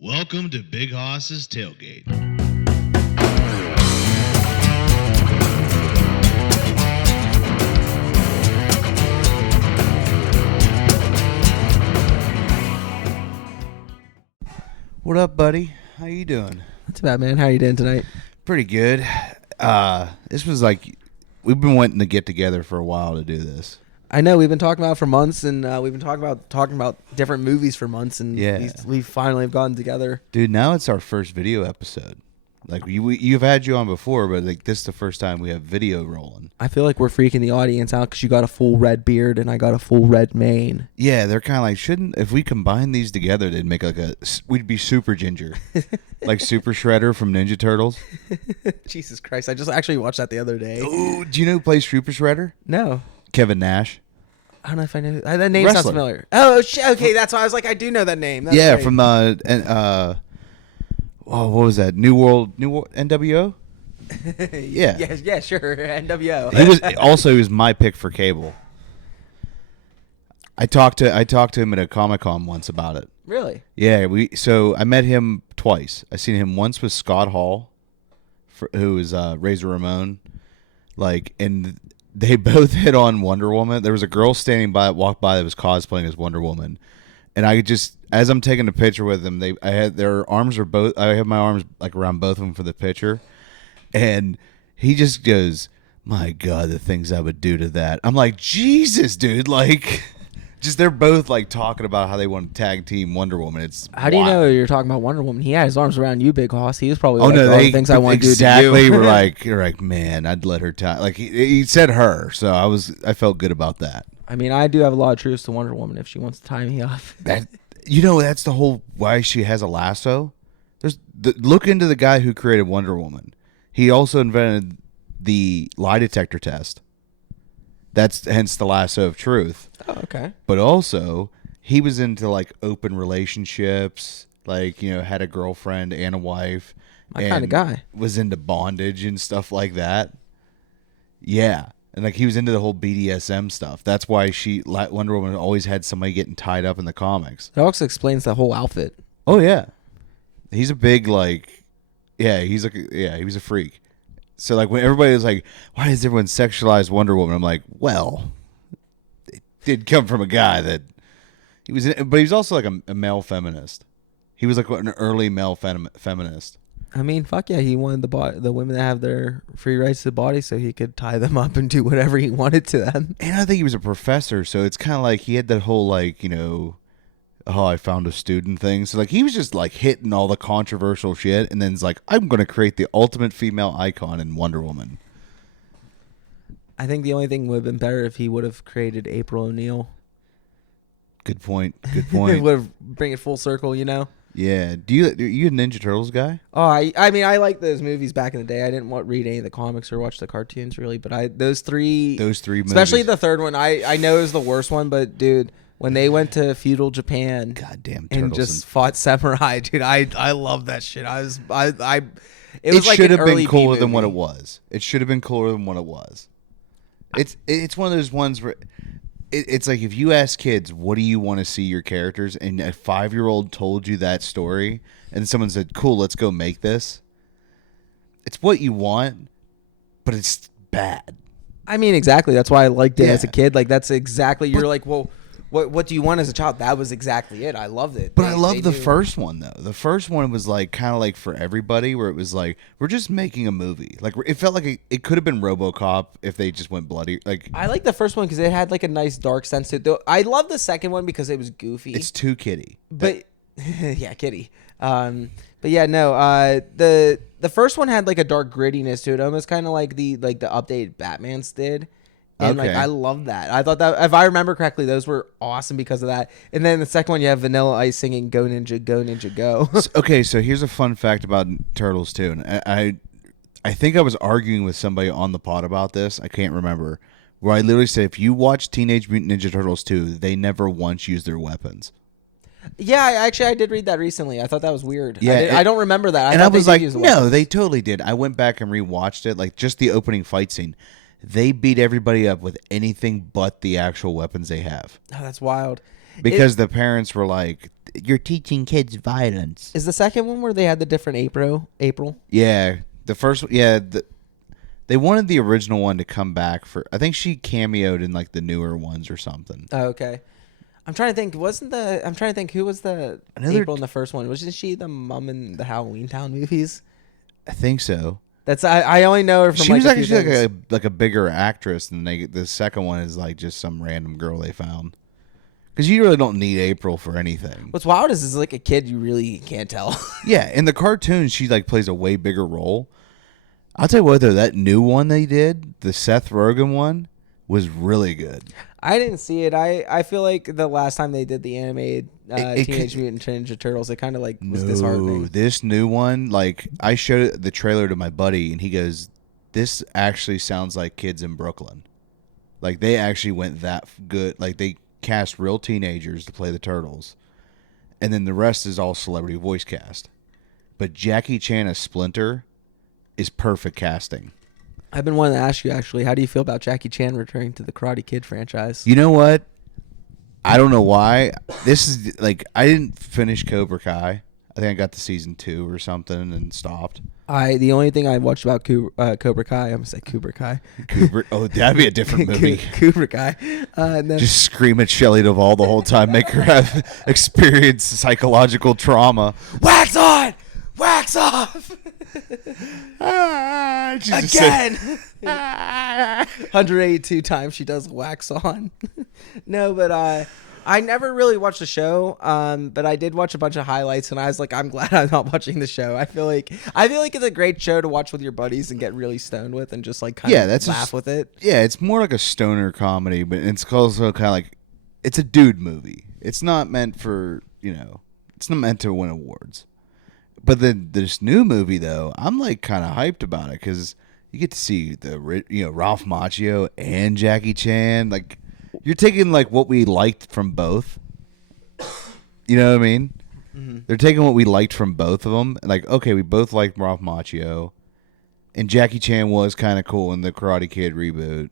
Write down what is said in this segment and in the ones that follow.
Welcome to Big Hoss's Tailgate. What up, buddy? How you doing? That's bad, man. How are you doing tonight? Pretty good. This was like we've been wanting to get together for a while to do this. I know we've been talking about it for months, and we've been talking about different movies for months, and Yeah. we finally have gotten together. Dude, now it's our first video episode. Like you've had you on before, but like this is the first time we have video rolling. I feel like we're freaking the audience out because you got a full red beard and I got a full red mane. Yeah, they're kind of like, if we combine these together, they'd make we'd be super ginger. Like Super Shredder from Ninja Turtles. Jesus Christ. I just actually watched that the other day. Ooh, do you know who plays Super Shredder? No. Kevin Nash. I don't know if I know. That name sounds Wrestler. familiar. Oh, shit. Okay, that's why I was like, I do know that name. That's Yeah, right. from what was that? New World NWO? Yeah. Yeah, sure. NWO. He was my pick for cable. I talked to him at a Comic-Con once about it. Really? Yeah, I met him twice. I seen him once with Scott Hall, who was Razor Ramon, and they both hit on Wonder Woman. There was a girl walked by that was cosplaying as Wonder Woman, and I just, as I'm taking a picture with them, I had my arms like around both of them for the picture, and he just goes, "My God, the things I would do to that." I'm like, Jesus, dude, like. Just they're both like talking about how they want to tag team Wonder Woman. It's How do you wild. know you're talking about Wonder Woman? He had his arms around you, Big Hoss. He was probably Oh like, no, all the things I want to do to exactly. you. We're like, man, I'd let her tie. Like he said her, so I felt good about that. I mean, I do have a lot of truths to Wonder Woman if she wants to tie me up. That's the whole why she has a lasso. Look into the guy who created Wonder Woman. He also invented the lie detector test. That's hence the lasso of truth. Oh, okay. But also, he was into like open relationships, had a girlfriend and a wife. My kind of guy. Was into bondage and stuff like that. Yeah. And like he was into the whole BDSM stuff. That's why Wonder Woman always had somebody getting tied up in the comics. It also explains the whole outfit. Oh yeah. He's a big he was a freak. So like when everybody was like, why does everyone sexualize Wonder Woman? I'm like, well, it did come from a guy that but he was also like a male feminist. He was like an early male feminist. I mean, fuck yeah, he wanted the women to have their free rights to the body so he could tie them up and do whatever he wanted to them. And I think he was a professor, so it's kind of like he had that whole I found a student thing. So like he was just like hitting all the controversial shit, and then it's like, I'm going to create the ultimate female icon in Wonder Woman. I think the only thing would have been better if he would have created April O'Neil. Good point. It would have bring it full circle, you know? Yeah. Are you a Ninja Turtles guy? Oh, I mean, I liked those movies back in the day. I didn't read any of the comics or watch the cartoons really, but those three movies. Especially the third one. I know it was the worst one, but dude, when they went to feudal Japan, goddamn, and just fought samurai, dude, I love that shit. It was like should an have been early cooler B than what it movie. was. It should have been cooler than what it was. It's one of those ones where it's like if you ask kids, what do you want to see your characters, and a 5-year-old told you that story, and someone said, cool, let's go make this. It's what you want, but it's bad. I mean, exactly. That's why I liked it Yeah. as a kid. Like that's exactly. You're like, well, what do you want as a child? That was exactly it. I loved it. But I love the first one though. The first one was like kind of like for everybody, where it was like we're just making a movie. Like it felt like it could have been RoboCop if they just went bloody. Like I like the first one because it had like a nice dark sense to it. Though I love the second one because it was goofy. it's too kiddie. But yeah, kitty. But yeah, no. The first one had like a dark grittiness to it, almost kind of like the updated Batman's did. And Okay. like I love that. I thought that if I remember correctly, those were awesome because of that. And then the second one, you have Vanilla Ice singing "Go Ninja, Go Ninja, Go." Okay, so here's a fun fact about Turtles too, and I think I was arguing with somebody on the pod about this. I can't remember. Where I literally said, if you watch Teenage Mutant Ninja Turtles 2, they never once used their weapons. Yeah, I did read that recently. I thought that was weird. Yeah, I don't remember that. And I thought they was did like, use the no, weapons. they totally did. I went back and rewatched it, like just the opening fight scene. They beat everybody up with anything but the actual weapons they have. Oh, that's wild. Because the parents were like, you're teaching kids violence. Is the second one where they had the different April? Yeah, the first. Yeah, they wanted the original one to come back for. I think she cameoed in like the newer ones or something. Oh, okay. I'm trying to think. I'm trying to think who was the April in the first one? Wasn't she the mom in the Halloween Town movies? I think so. That's I only know her from. She like was a few actually things. like a bigger actress than the second one is like just some random girl they found. Because you really don't need April for anything. What's wild is like a kid you really can't tell. Yeah, in the cartoon she like plays a way bigger role. I'll tell you what though, that new one they did, the Seth Rogen one, was really good. I didn't see it. I feel like the last time they did the animated Teenage Mutant Ninja Turtles, it kind of like was disheartening. This new one, like I showed the trailer to my buddy, and he goes, "This actually sounds like Kids in Brooklyn." Like they actually went that good. Like they cast real teenagers to play the turtles, and then the rest is all celebrity voice cast. But Jackie Chan as Splinter is perfect casting. I've been wanting to ask you actually, how do you feel about Jackie Chan returning to the Karate Kid franchise? You know what? I don't know why. This is like I didn't finish Cobra Kai. I think I got to season 2 or something and stopped. The only thing I watched about Cobra Kai, I'm gonna say Cobra Kai. Oh, that'd be a different movie. Cobra Kai. No. Just scream at Shelley Duvall the whole time, make her have experience psychological trauma. Wax on, wax off. Again. 182 times she does wax on. No, but I never really watched the show, but I did watch a bunch of highlights, and I was like, I'm glad I'm not watching the show. I feel like it's a great show to watch with your buddies and get really stoned with, and just like kind of laugh with it. Yeah, it's more like a stoner comedy, but it's also kind of like it's a dude movie. It's not meant for it's not meant to win awards. But this new movie though, I'm like kind of hyped about it because you get to see the Ralph Macchio and Jackie Chan. Like you're taking like what we liked from both. You know what I mean? Mm-hmm. They're taking what we liked from both of them. Like okay, we both liked Ralph Macchio, and Jackie Chan was kind of cool in the Karate Kid reboot.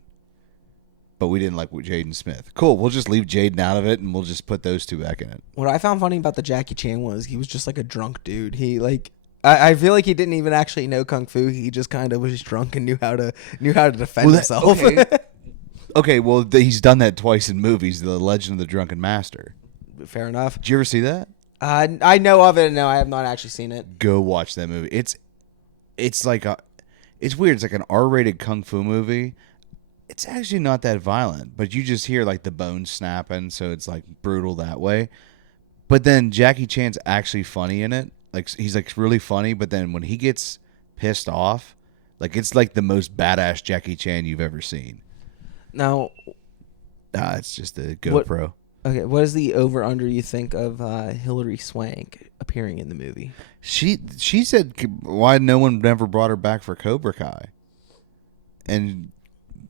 But we didn't like Jaden Smith. Cool, we'll just leave Jaden out of it, and we'll just put those two back in it. What I found funny about the Jackie Chan was he was just like a drunk dude. He like I feel like he didn't even actually know kung fu. He just kind of was drunk and knew how to defend himself. Okay, well he's done that twice in movies, The Legend of the Drunken Master. Fair enough. Did you ever see that? I know of it. No, I have not actually seen it. Go watch that movie. It's like it's weird. It's like an R-rated kung fu movie. It's actually not that violent, but you just hear like the bones snapping, so it's like brutal that way. But then Jackie Chan's actually funny in it. Like he's like really funny, but then when he gets pissed off, like it's like the most badass Jackie Chan you've ever seen. Now, it's just a GoPro. What is the over under you think of Hilary Swank appearing in the movie? She said why no one never brought her back for Cobra Kai, and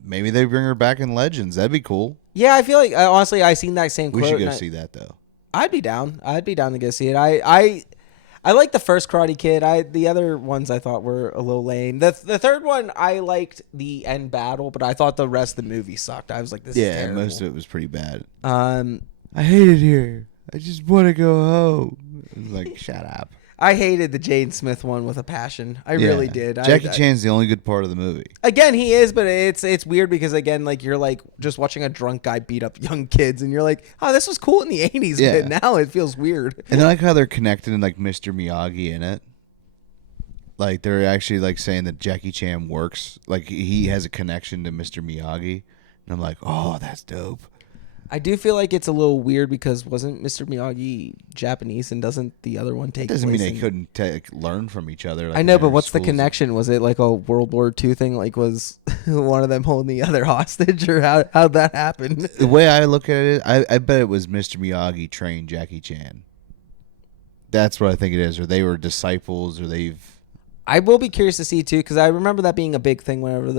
maybe they bring her back in Legends. That'd be cool. Yeah, I feel like honestly, I seen that same quote. We should go see that though. I'd be down. I'd be down to go see it. I like the first Karate Kid. The other ones I thought were a little lame. The third one I liked the end battle, but I thought the rest of the movie sucked. I was like, this is terrible. Yeah, most of it was pretty bad. I hate it here. I just want to go home. I was like, shut up. I hated the Jaden Smith one with a passion. I really did. Jackie Chan's the only good part of the movie. Again, he is, but it's weird because again, like you're like just watching a drunk guy beat up young kids, and you're like, oh, this was cool in the 80s, but now it feels weird. And I like how they're connected in like Mr. Miyagi in it. Like they're actually like saying that Jackie Chan works, like he has a connection to Mr. Miyagi, and I'm like, oh, that's dope. I do feel like it's a little weird because wasn't Mr. Miyagi Japanese, and doesn't the other one take place? Doesn't mean they couldn't learn from each other. Like I know, but what's the connection? Was it like a World War II thing? Like was one of them holding the other hostage, or how'd that happen? The way I look at it, I bet it was Mr. Miyagi trained Jackie Chan. That's what I think it is, or they were disciples, or they've... I will be curious to see too, because I remember that being a big thing whenever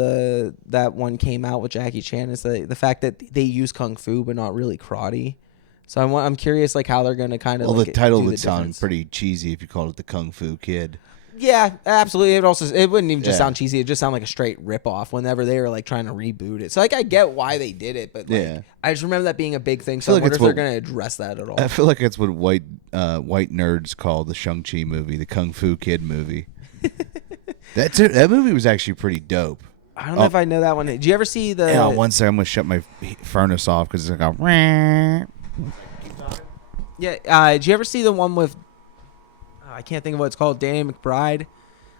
that one came out with Jackie Chan, is the fact that they use kung fu but not really karate. So I'm curious like how they're going to kind of. Well, the title would sound pretty cheesy if you called it the Kung Fu Kid. Yeah, absolutely. It wouldn't even just Yeah. sound cheesy. It just sound like a straight rip off whenever they were like trying to reboot it. So like I get why they did it, but like Yeah. I just remember that being a big thing. So feel I like wonder it's if they're what- going to address that at all. I feel like it's what white nerds call the Shang-Chi movie, the Kung Fu Kid movie. That movie was actually pretty dope. I don't know if I know that one. Did you ever see the? Hang on one second, I'm gonna shut my furnace off because it's like a. Yeah. Did you ever see the one with? I can't think of what it's called. Danny McBride,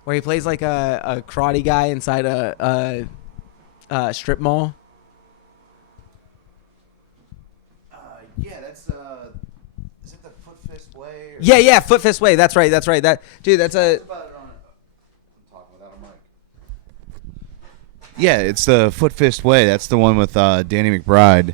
where he plays like a karate guy inside a strip mall. Yeah, that's is it the Foot Fist Way? Yeah. Foot Fist Way. That's right. That dude. That's a. Yeah, it's the Foot Fist Way. That's the one with Danny McBride.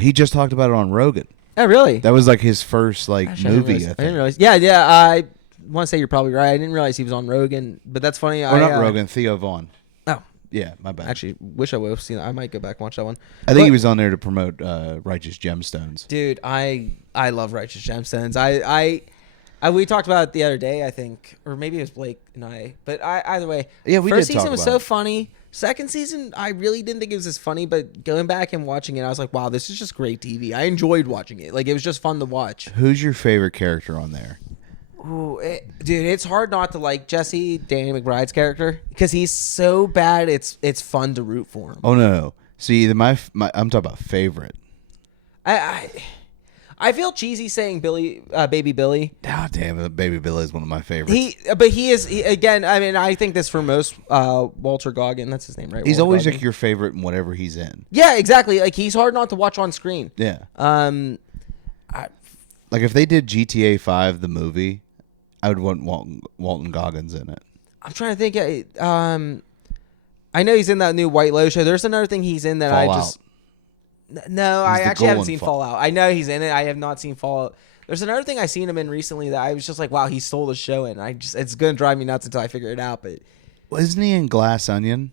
He just talked about it on Rogan. Oh really? That was like his first like Gosh, I didn't movie. realize- I I didn't think. realize. Yeah. I want to say you're probably right. I didn't realize he was on Rogan, but that's funny. Or not Rogan, Theo Vaughn. Oh, Yeah, my bad. actually, wish I would have seen that. I might go back and watch that one. I think But- he was on there to promote Righteous Gemstones. Dude, I love Righteous Gemstones. We talked about it the other day, I think, or maybe it was Blake and I. But either way, Yeah, we first did season talk was about so it. funny. Second season, I really didn't think it was as funny. But going back and watching it, I was like, wow, this is just great TV. I enjoyed watching it. Like it was just fun to watch. Who's your favorite character on there? Ooh, dude, it's hard not to like Jesse, Danny McBride's character, because he's so bad. It's fun to root for him. Oh no! See, I'm talking about favorite. I feel cheesy saying Baby Billy. Oh damn it! Baby Bill is one of my favorites. Again. I mean, I think this for most. Walter Goggin, that's his name, right? He's Walter always Goggin. like your favorite in whatever he's in. Yeah, exactly. Like he's hard not to watch on screen. Yeah. I Like if they did GTA 5 the movie, I would want Walton Goggins in it. I'm trying to think. I know he's in that new White Lotus show. There's another thing he's in that I Fallout. just. No, I the actually haven't Golan seen Fall- Fallout. I know he's in it. I have not seen Fallout. There's another thing I seen him in recently that I was just like, wow, he stole the show, and it's gonna drive me nuts until I figure it out. But Wasn't he in Glass Onion?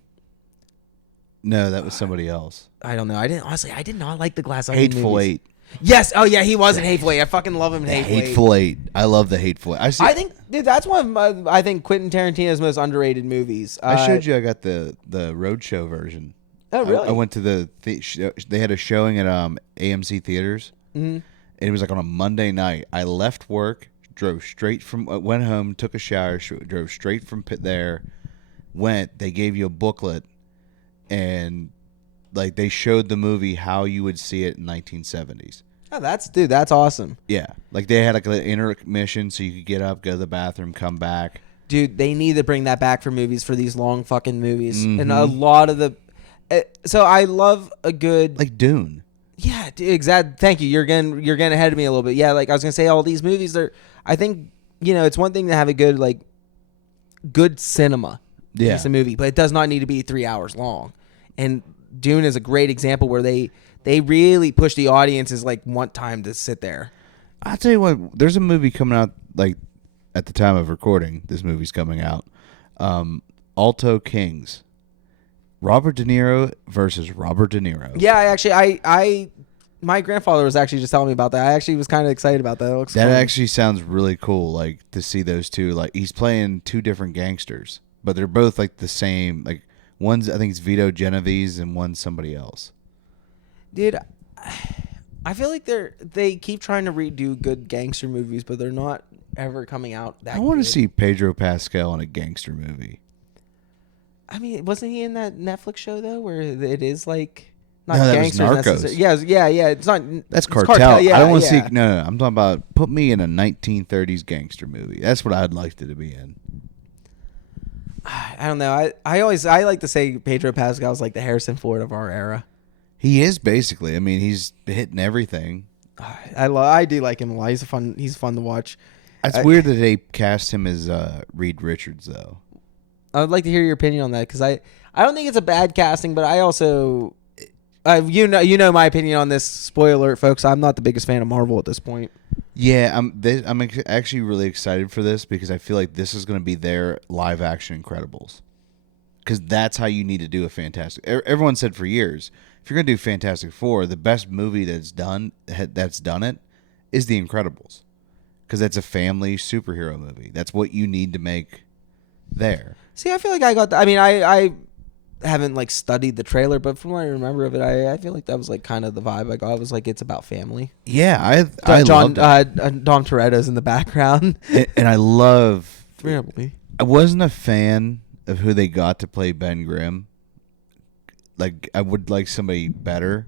No, that was somebody else. I don't know. I did not like the Glass Onion Hateful movies. Eight. Yes. Oh yeah, he was in Hateful Eight. I fucking love him in Hateful Eight. Hateful Eight. I love the Hateful Eight. I think, dude, that's one of I think Quentin Tarantino's most underrated movies. I showed you. I got the Roadshow version. Oh really? I went to they had a showing at AMC theaters, and it was like on a Monday night. I left work, drove straight from went home, took a shower, drove straight from there. They gave you a booklet, and like they showed the movie how you would see it in 1970s. Oh, that's awesome. Yeah, like they had like an intermission so you could get up, go to the bathroom, come back. Dude, they need to bring that back for movies, for these long fucking movies. Mm-hmm. And a lot of the so I love a good Like Dune. yeah, dude, exactly. Thank you. You're getting ahead of me a little bit. Yeah, like I was gonna say, all these movies I think it's one thing to have a good cinema Yeah. piece of movie, but it does not need to be 3 hours long. And Dune is a great example where they really push the audiences want time to sit there. I'll tell you what. There's a movie coming out like at the time of recording. This movie's coming out. Alto Kings. Robert De Niro versus Robert De Niro. Yeah, I my grandfather was actually just telling me about that. I actually was kind of excited about that. It looks That fun. actually sounds really cool. Like to see those two. Like he's playing two different gangsters, but they're both like the same. Like one's I think it's Vito Genovese and one's somebody else. Dude, I feel like they keep trying to redo good gangster movies, but they're not ever coming out that I want good. to see Pedro Pascal in a gangster movie. I mean, wasn't he in that Netflix show though, where it is like not No, that was gangsters Narcos. necessarily? Yeah. It's not. That's it's cartel. Yeah, I don't want to yeah. see. No, I'm talking about put me in a 1930s gangster movie. That's what I'd like to be in. I don't know. I like to say Pedro Pascal's like the Harrison Ford of our era. He is basically. I mean, he's hitting everything. I do like him a lot. He's fun to watch. It's weird that they cast him as Reed Richards, though. I would like to hear your opinion on that, because I don't think it's a bad casting, but I also you know my opinion on this. Spoiler alert, folks. I'm not the biggest fan of Marvel at this point. Yeah, I'm actually really excited for this because I feel like this is going to be their live action Incredibles. Because that's how you need to do a Fantastic. Everyone said for years, if you're going to do Fantastic Four, the best movie that's done it is The Incredibles. because it's a family superhero movie. That's what you need to make there. See, I feel like I got. I mean, I haven't like studied the trailer, but from what I remember of it, I feel like that was like kind of the vibe I got. It was like it's about family. Yeah, I John loved Dom Toretto's in the background. and I love. Family. I wasn't a fan of who they got to play Ben Grimm. Like, I would like somebody better.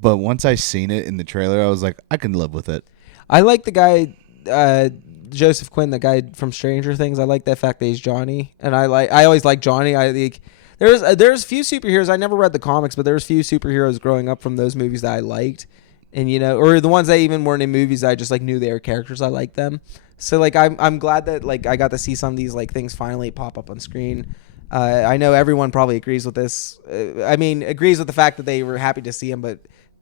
But once I seen it in the trailer, I was like, I can live with it. I like the guy, Joseph Quinn, the guy from Stranger Things. I like the fact that he's Johnny, and I always like Johnny. I like there's few superheroes. I never read the comics, but there's few superheroes growing up from those movies that I liked, and or the ones that even weren't in movies. I just like knew they were characters. I liked them. So like I'm glad that like I got to see some of these like things finally pop up on screen. I know everyone probably agrees with this. Agrees with the fact that they were happy to see him, but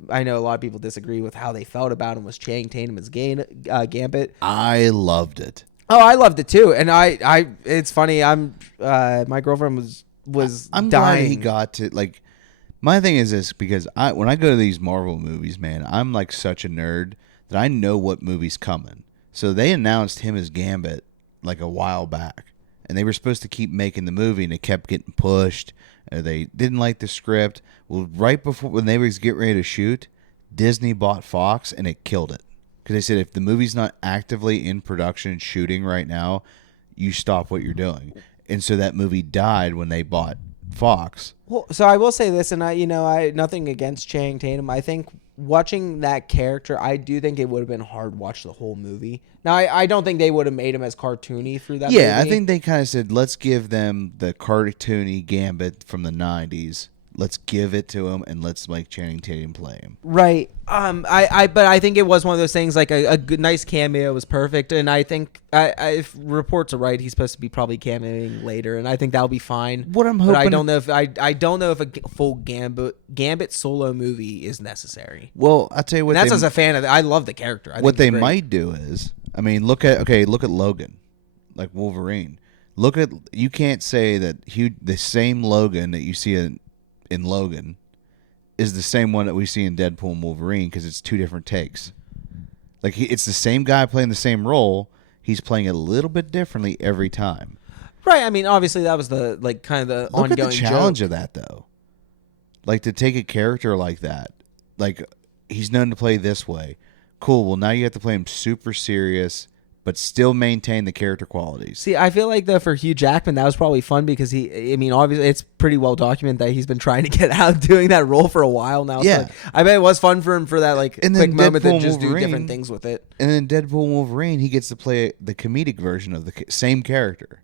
I know a lot of people disagree with how they felt about him. Was Channing Tatum as Gambit? I loved it. Oh, I loved it too, and I it's funny. My girlfriend was I'm dying. glad he got to like. My thing is this, because when I go to these Marvel movies, man, I'm like such a nerd that I know what movie's coming. So they announced him as Gambit like a while back, and they were supposed to keep making the movie, and it kept getting pushed. They didn't like the script. Well, right before when they was getting ready to shoot, Disney bought Fox, and it killed it. Because they said if the movie's not actively in production shooting right now, you stop what you're doing. And so that movie died when they bought Fox. Well, so I will say this, and I nothing against Channing Tatum. I think watching that character, I do think it would have been hard to watch the whole movie. Now, I don't think they would have made him as cartoony through that movie. Yeah, I think they kind of said, let's give them the cartoony Gambit from the 90s. Let's give it to him, and let's make Channing Tatum play him. Right. But I think it was one of those things like a good, nice cameo was perfect, and I think if reports are right, he's supposed to be probably cameoing later, and I think that'll be fine. What I'm hoping, but I don't know if a full Gambit solo movie is necessary. Well, I'll tell you what. And that's as a fan of it. I love the character. I what think they great. might do is, I mean, look at Logan, like Wolverine. You can't say that the same Logan that you see in Logan is the same one that we see in Deadpool and Wolverine, because it's two different takes. Like it's the same guy playing the same role. He's playing it a little bit differently every time. Right. I mean, obviously that was the like kind of the Look ongoing at the challenge joke. of that though. Like to take a character like that, like he's known to play this way. Cool. Well, now you have to play him super serious, but still maintain the character qualities. See, I feel like though for Hugh Jackman, that was probably fun because obviously it's pretty well documented that he's been trying to get out doing that role for a while now. Yeah. So like, I bet it was fun for him for that like And quick then moment to Deadpool just do Wolverine- different things with it. And then Deadpool and Wolverine, he gets to play the comedic version of the same character.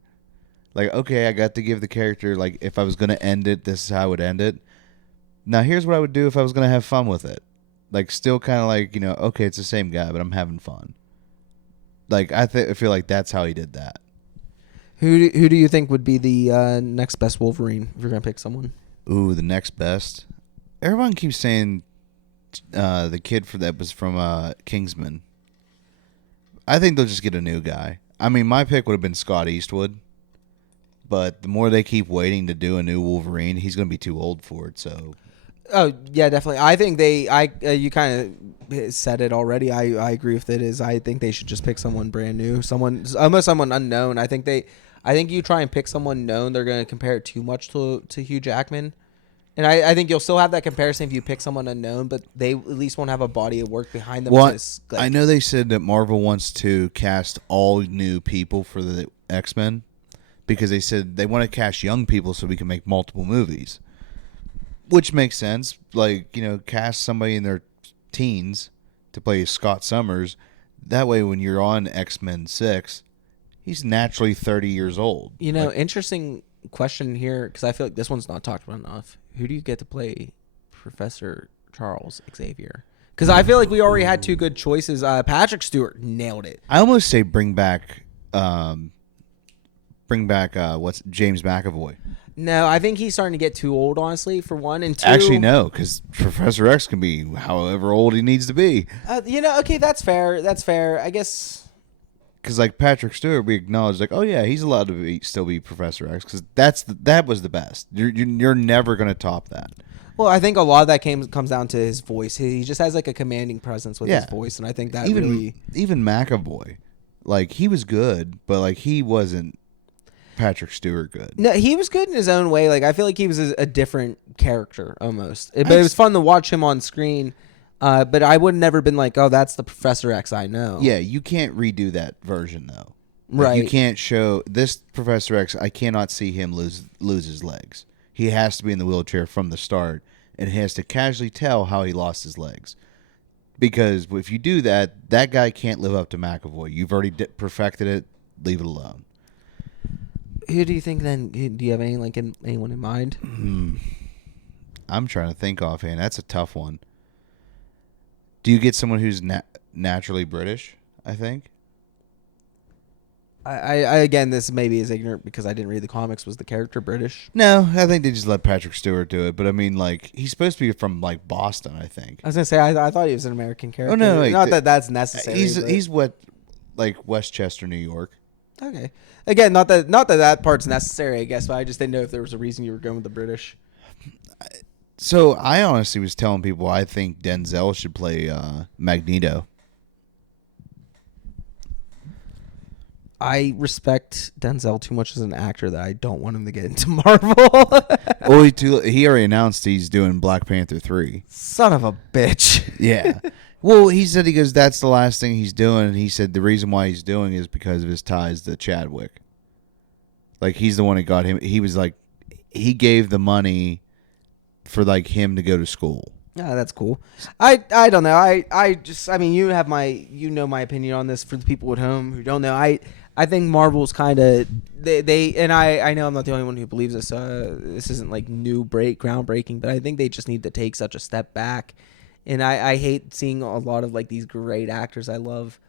Like, okay, I got to give the character, like, if I was going to end it, this is how I would end it. Now, here's what I would do if I was going to have fun with it. Like, still kind of like, okay, it's the same guy, but I'm having fun. Like, I feel like that's how he did that. Who do you think would be the next best Wolverine if you're gonna pick someone? Ooh, the next best. Everyone keeps saying the kid that was from Kingsman. I think they'll just get a new guy. I mean, my pick would have been Scott Eastwood. But the more they keep waiting to do a new Wolverine, he's going to be too old for it. So, Oh yeah, definitely. I think you kind of said it already. I agree with it. I think they should just pick someone brand new, almost someone unknown. I think you try and pick someone known, they're going to compare it too much to Hugh Jackman, and I think you'll still have that comparison if you pick someone unknown, but they at least won't have a body of work behind them. well, I know they said that Marvel wants to cast all new people for the X-Men because they said they want to cast young people so we can make multiple movies. Which makes sense. Like, cast somebody in their teens to play Scott Summers. That way, when you're on X-Men 6, he's naturally 30 years old. Interesting question here, because I feel like this one's not talked about enough. Who do you get to play Professor Charles Xavier? Because I feel like we already had two good choices. Patrick Stewart nailed it. I almost say bring back what's James McAvoy. No, I think he's starting to get too old, honestly, for one. And two, Actually, no, because Professor X can be however old he needs to be. Okay, that's fair. That's fair. I guess. Because like Patrick Stewart, we acknowledge like, oh yeah, he's allowed to still be Professor X because that was the best. You're never going to top that. Well, I think a lot of that comes down to his voice. He just has like a commanding presence with his voice, and I think that even McAvoy, like he was good, but like he wasn't Patrick Stewart good. No, he was good in his own way. Like I feel like he was a different character almost. But it was fun to watch him on screen. But I would never been like, oh, that's the Professor X I know. Yeah, you can't redo that version though. Right. You can't show this Professor X. I cannot see him lose his legs. He has to be in the wheelchair from the start, and he has to casually tell how he lost his legs. Because if you do that, that guy can't live up to McAvoy. You've already perfected it. Leave it alone. Who do you think then? Do you have anyone in mind? I'm trying to think offhand. That's a tough one. Do you get someone who's naturally British, I think? I again, this maybe is ignorant because I didn't read the comics. Was the character British? No, I think they just let Patrick Stewart do it. But I mean, like, he's supposed to be from like Boston, I think. I was gonna say I thought he was an American character. Oh no, like, not that that's necessary. He's what, like Westchester, New York. Okay. Again, not that part's necessary, I guess, but I just didn't know if there was a reason you were going with the British. So I honestly was telling people I think Denzel should play Magneto. I respect Denzel too much as an actor that I don't want him to get into Marvel. Well, he already announced he's doing Black Panther 3. Son of a bitch. Yeah. Well, he goes, that's the last thing he's doing. And he said the reason why he's doing is because of his ties to Chadwick. Like, he's the one that got him. He was like, he gave the money for like him to go to school. Yeah, that's cool. I don't know. I mean, you know my opinion on this. For the people at home who don't know, I think Marvel's kind of they and I know I'm not the only one who believes this. This isn't like groundbreaking, but I think they just need to take such a step back. And I hate seeing a lot of like these great actors I love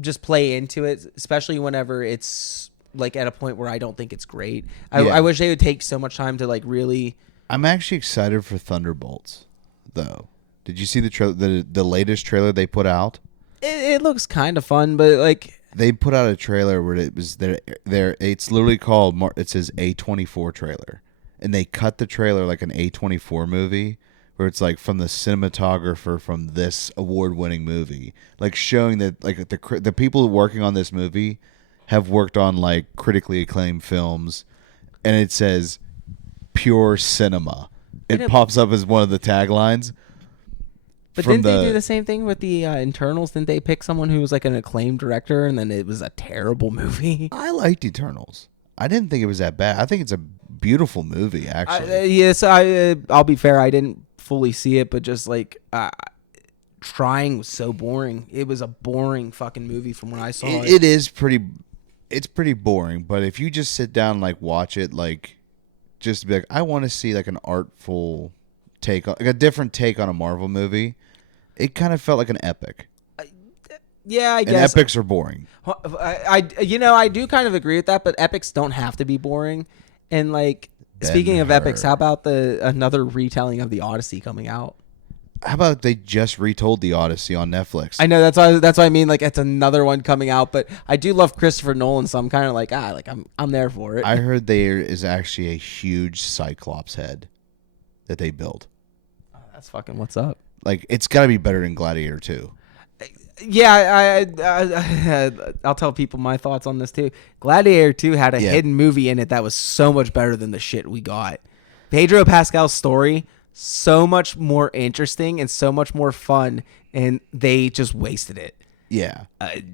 just play into it, especially whenever it's like at a point where I don't think it's great. I wish they would take so much time to like really. I'm actually excited for Thunderbolts, though. Did you see the latest trailer they put out? It looks kind of fun, but like they put out a trailer where it was there. It's literally called. It says A24 trailer, and they cut the trailer like an A24 movie, where it's like from the cinematographer from this award-winning movie, like showing that like the people working on this movie have worked on like critically acclaimed films, and it says pure cinema. It pops up as one of the taglines. But didn't they do the same thing with the Eternals? Didn't they pick someone who was like an acclaimed director, and then it was a terrible movie? I liked Eternals. I didn't think it was that bad. I think it's a beautiful movie, actually. Yes, I'll be fair. I didn't fully see it, but just like Trying was so boring. It was a boring fucking movie from when I saw it. It is pretty. It's pretty boring, but if you just sit down and like watch it, like just to be like, I want to see like an artful take, like a different take on a Marvel movie. It kind of felt like an epic. Yeah, I guess. And epics are boring. I do kind of agree with that, but epics don't have to be boring. And like, speaking of epics, how about another retelling of the Odyssey coming out? How about they just retold the Odyssey on Netflix? I know that's what I mean. Like, it's another one coming out, but I do love Christopher Nolan, so I'm kind of like I'm there for it. I heard there is actually a huge Cyclops head that they built. Oh, that's fucking what's up. Like, it's got to be better than Gladiator 2. Yeah, I'll tell people my thoughts on this too. Gladiator 2 had a hidden movie in it that was so much better than the shit we got. Pedro Pascal's story, so much more interesting and so much more fun, and they just wasted it. Yeah.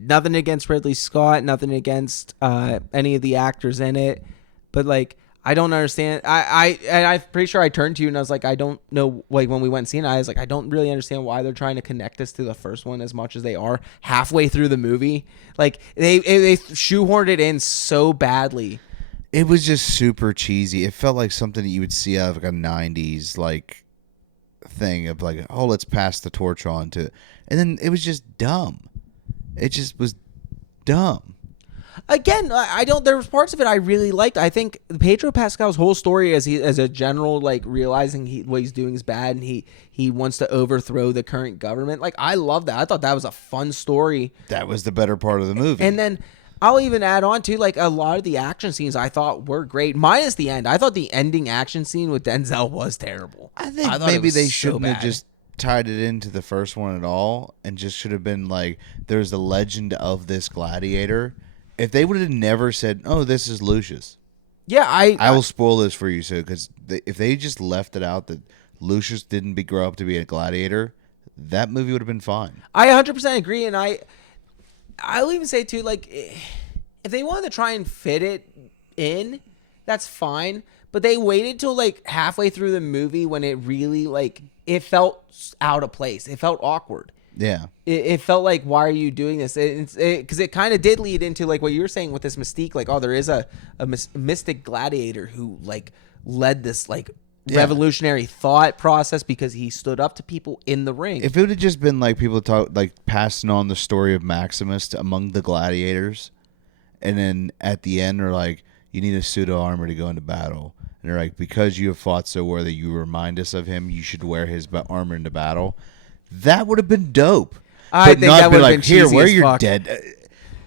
Nothing against Ridley Scott, nothing against any of the actors in it, but like, I don't understand. I'm pretty sure I turned to you and I was like, I don't know. Like, when we went and seen it, I was like, I don't really understand why they're trying to connect us to the first one as much as they are halfway through the movie. Like, they shoehorned it in so badly. It was just super cheesy. It felt like something that you would see out of like a 90s like thing of like, oh, let's pass the torch on to, and then it was just dumb. It just was dumb. Again, I don't. There was parts of it I really liked. I think Pedro Pascal's whole story, as a general, like realizing what he's doing is bad, and he wants to overthrow the current government. Like, I love that. I thought that was a fun story. That was the better part of the movie. And then I'll even add on to like a lot of the action scenes I thought were great, minus the end. I thought the ending action scene with Denzel was terrible. I think thought it maybe was they so shouldn't have bad. just tied it into the first one at all, and just should have been like, there's the legend of this gladiator. If they would have never said, "Oh, this is Lucius," Yeah, I will spoil this for you, so because if they just left it out that Lucius didn't grow up to be a gladiator, that movie would have been fine. I 100% agree, and I'll even say too, like, if they wanted to try and fit it in, that's fine. But they waited till like halfway through the movie when it really like it felt out of place. It felt awkward. Yeah. It felt like, why are you doing this? Because it kind of did lead into like what you were saying with this mystique. Like, oh, there is a mystic gladiator who like led this like revolutionary thought process because he stood up to people in the ring. If it would have just been like people passing on the story of Maximus among the gladiators, and then at the end they're like, you need a suit of armor to go into battle. And they're like, because you have fought so well that you remind us of him, you should wear his armor into battle. That would have been dope. I But think not that be would have like, been here, cheesy wear as your fuck. dead.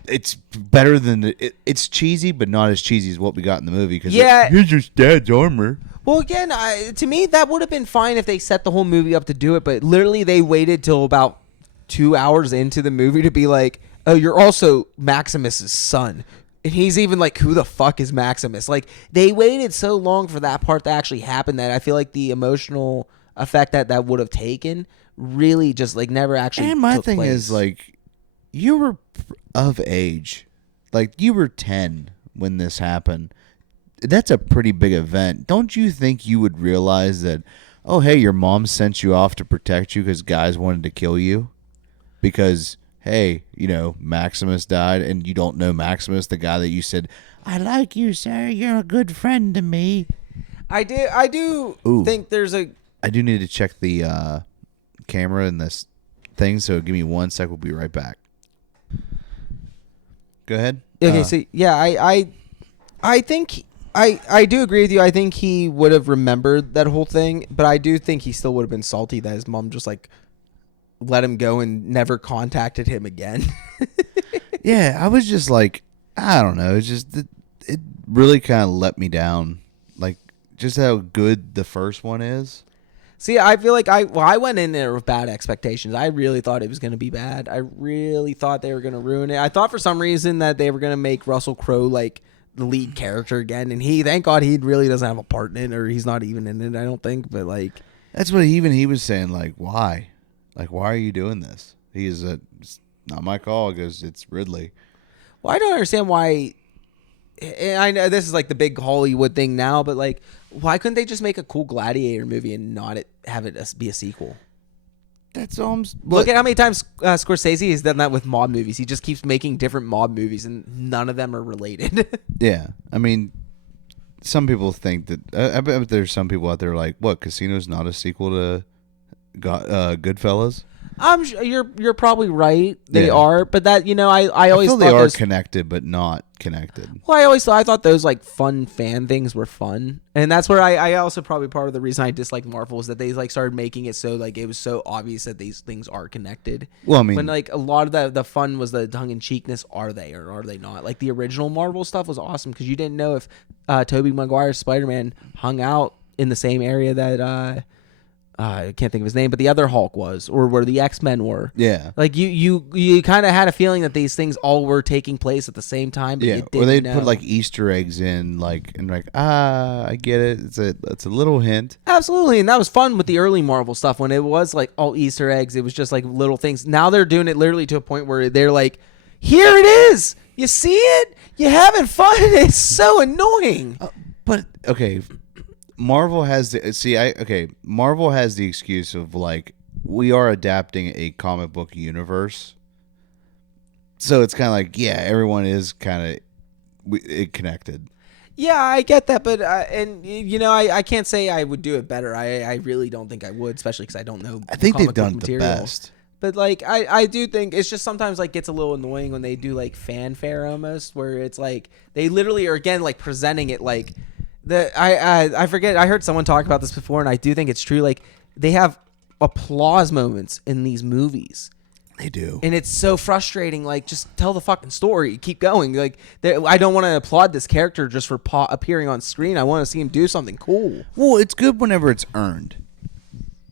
It's better than it's cheesy, but not as cheesy as what we got in the movie. Cause Yeah. here's your dad's armor. Well, again, to me, that would have been fine if they set the whole movie up to do it. But literally, they waited till about 2 hours into the movie to be like, oh, you're also Maximus's son. And he's even like, who the fuck is Maximus? Like, they waited so long for that part to actually happen that I feel like the emotional effect that would have taken really just like never actually And my took thing place. is, like, you were of age. Like, you were 10 when this happened. That's a pretty big event. Don't you think you would realize that, oh, hey, your mom sent you off to protect you because guys wanted to kill you? Because, hey, Maximus died, and you don't know Maximus, the guy that you said, I like you, sir. You're a good friend to me. I do Ooh. think there's a... I do need to check the camera in this thing, so give me 1 sec. We'll be right back. Go ahead. Okay, so yeah, I think I do agree with you. I think he would have remembered that whole thing, but I do think he still would have been salty that his mom just like let him go and never contacted him again. Yeah, I was just like, I don't know. It's just it really kind of let me down. Like, just how good the first one is. See, I feel like I went in there with bad expectations. I really thought it was going to be bad. I really thought they were going to ruin it. I thought for some reason that they were going to make Russell Crowe like the lead character again, and thank God he really doesn't have a part in it, or he's not even in it, I don't think. But like, That's what he was saying. Like, why? Like, why are you doing this? It's not my call. Because it's Ridley. well, I don't understand why. And I know this is like the big Hollywood thing now, but like, why couldn't they just make a cool gladiator movie and not have it be a sequel? That's all. Look at how many times Scorsese has done that with mob movies. He just keeps making different mob movies, and none of them are related. Yeah, I mean, some people think that. I bet there's some people out there like, what? Casino's not a sequel to Goodfellas. I'm sure you're probably right. They Yeah. are, but that I always feel thought they are those, connected, but not connected. well, I thought those like fun fan things were fun, and that's where I also probably part of the reason I disliked Marvel is that they like started making it so like it was so obvious that these things are connected. Well, I mean, When like a lot of the fun was the tongue in cheekness. Are they or are they not? Like the original Marvel stuff was awesome because you didn't know if Tobey Maguire's Spider-Man hung out in the same area that I can't think of his name, but the other Hulk was, or where the X-Men were. yeah. Like you kind of had a feeling that these things all were taking place at the same time, but Yeah, you didn't or they'd know. put like Easter eggs in, I get it. It's a little hint. Absolutely, and that was fun with the early Marvel stuff when it was like all Easter eggs. It was just like little things. Now they're doing it literally to a point where they're like, "Here it is. You see it? You having fun?" It's so annoying. But okay, Marvel has Marvel has the excuse of like, we are adapting a comic book universe, so it's kind of like, yeah, everyone is kind of connected. Yeah, I get that, but I can't say I would do it better. I really don't think I would, especially because I don't know. I think comic they've done book it the material. best. But like I do think it's just sometimes like gets a little annoying when they do like fanfare almost, where it's like they literally are again like presenting it like I forget, I heard someone talk about this before, and I do think it's true. Like they have applause moments in these movies, They do. And it's so frustrating. Like, just tell the fucking story. Keep going. Like, I don't want to applaud this character just for appearing on screen. I want to see him do something cool. Well, it's good whenever it's earned.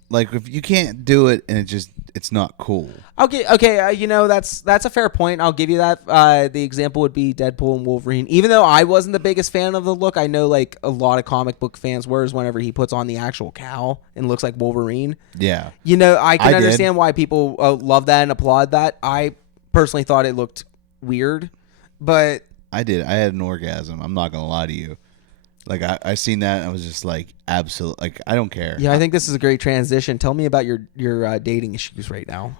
Like, if you can't do it and it's not cool. Okay, that's a fair point. I'll give you that. The example would be Deadpool and Wolverine. Even though I wasn't the biggest fan of the look, I know like a lot of comic book fans were whenever he puts on the actual cowl and looks like Wolverine. Yeah. I can understand why people love that and applaud that. I personally thought it looked weird, but I did. I had an orgasm. I'm not going to lie to you. Like, I seen that and I was just like, absolutely, like, I don't care. Yeah, I think this is a great transition. Tell me about your dating issues right now.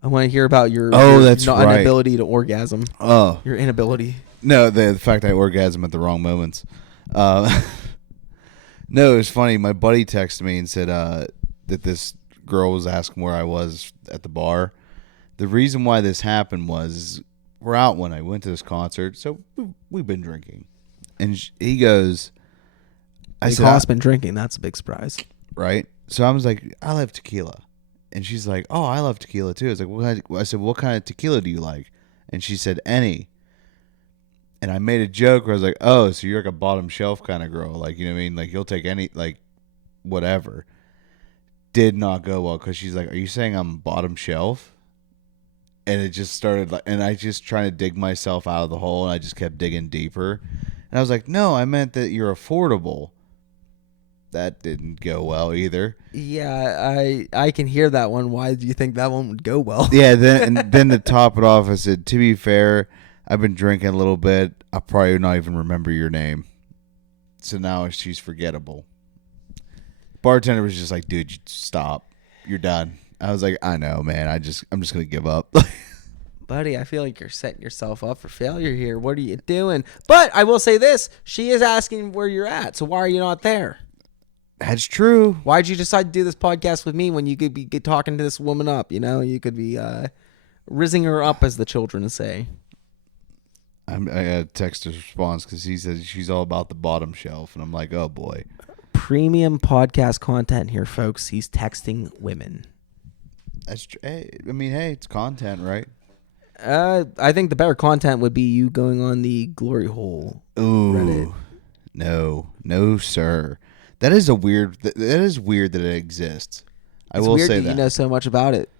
I want to hear about your inability to orgasm. Oh, your inability. No, the fact I orgasm at the wrong moments. No, it was funny. My buddy texted me and said that this girl was asking where I was at the bar. The reason why this happened was we're out when I went to this concert, so we've been drinking. And he goes, I said, I've been drinking. That's a big surprise. Right? So I was like, I love tequila. And she's like, oh, I love tequila too. I was like, I said, what kind of tequila do you like? And she said, any. And I made a joke where I was like, oh, so you're like a bottom shelf kind of girl. Like, you know what I mean? Like, you'll take any, like, whatever. Did not go well because she's like, are you saying I'm bottom shelf? And it just started, like, and I just trying to dig myself out of the hole, and I just kept digging deeper. And I was like, no, I meant that you're affordable. That didn't go well either. Yeah, I can hear that one. Why do you think that one would go well? Yeah, then to top it off, I said, to be fair, I've been drinking a little bit. I'll probably not even remember your name. So now she's forgettable. Bartender was just like, dude, stop. You're done. I was like, I know, man. I'm just gonna give up. Buddy, I feel like you're setting yourself up for failure here. What are you doing? But I will say this. She is asking where you're at. So why are you not there? That's true. Why'd you decide to do this podcast with me when you could be talking to this woman up? You know, you could be rizzing her up, as the children say. I got a text response because he says she's all about the bottom shelf. And I'm like, oh, boy. Premium podcast content here, folks. He's texting women. That's true. Hey, I mean, hey, it's content, right? I think the better content would be you going on the glory hole Reddit. No, sir. That is weird that it exists. I will say that. You know so much about it.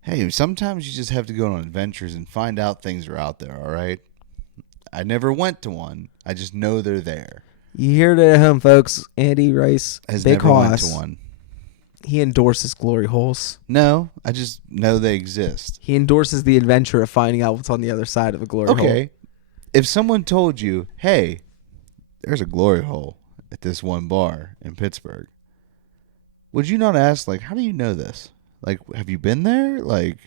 Hey, sometimes you just have to go on adventures and find out things are out there, all right? I never went to one. I just know they're there. You heard it at home, folks. Andy Rice, Has Big never went Hoss. to one. He endorses glory holes. No, I just know they exist. He endorses the adventure of finding out what's on the other side of a glory hole. Okay. If someone told you, hey, there's a glory hole at this one bar in Pittsburgh, would you not ask, like, how do you know this? Like, have you been there? Like,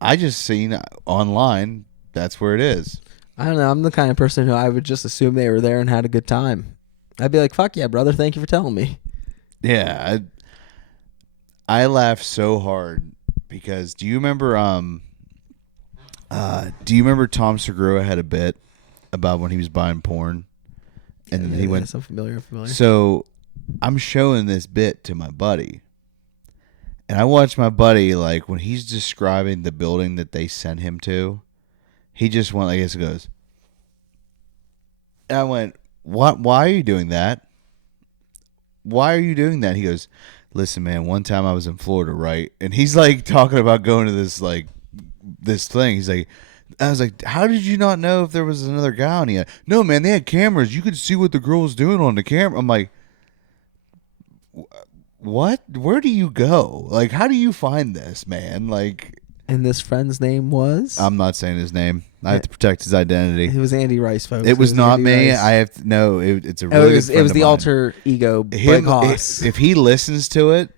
I just seen online that's where it is. I don't know. I'm the kind of person who I would just assume they were there and had a good time. I'd be like, fuck yeah, brother. Thank you for telling me. Yeah. I laughed so hard because do you remember Tom Segura had a bit about when he was buying porn? And he went so familiar. So I'm showing this bit to my buddy. And I watched my buddy, like, when he's describing the building that they sent him to, he just went, I guess it goes. And I went, "What? Why are you doing that? Why are you doing that?" He goes, "Listen, man, one time I was in Florida, right?" And he's, like, talking about going to this, like, this thing. He's like, I was like, how did you not know if there was another guy on here? No, man, they had cameras. You could see what the girl was doing on the camera. I'm like, what? Where do you go? Like, how do you find this, man? Like, and this friend's name was? I'm not saying his name. I have to protect his identity. It was Andy Rice, folks. It was not me. Rice. I have to, no. It's a really good friend it was of the mine. alter ego. Big Hoss. If he listens to it,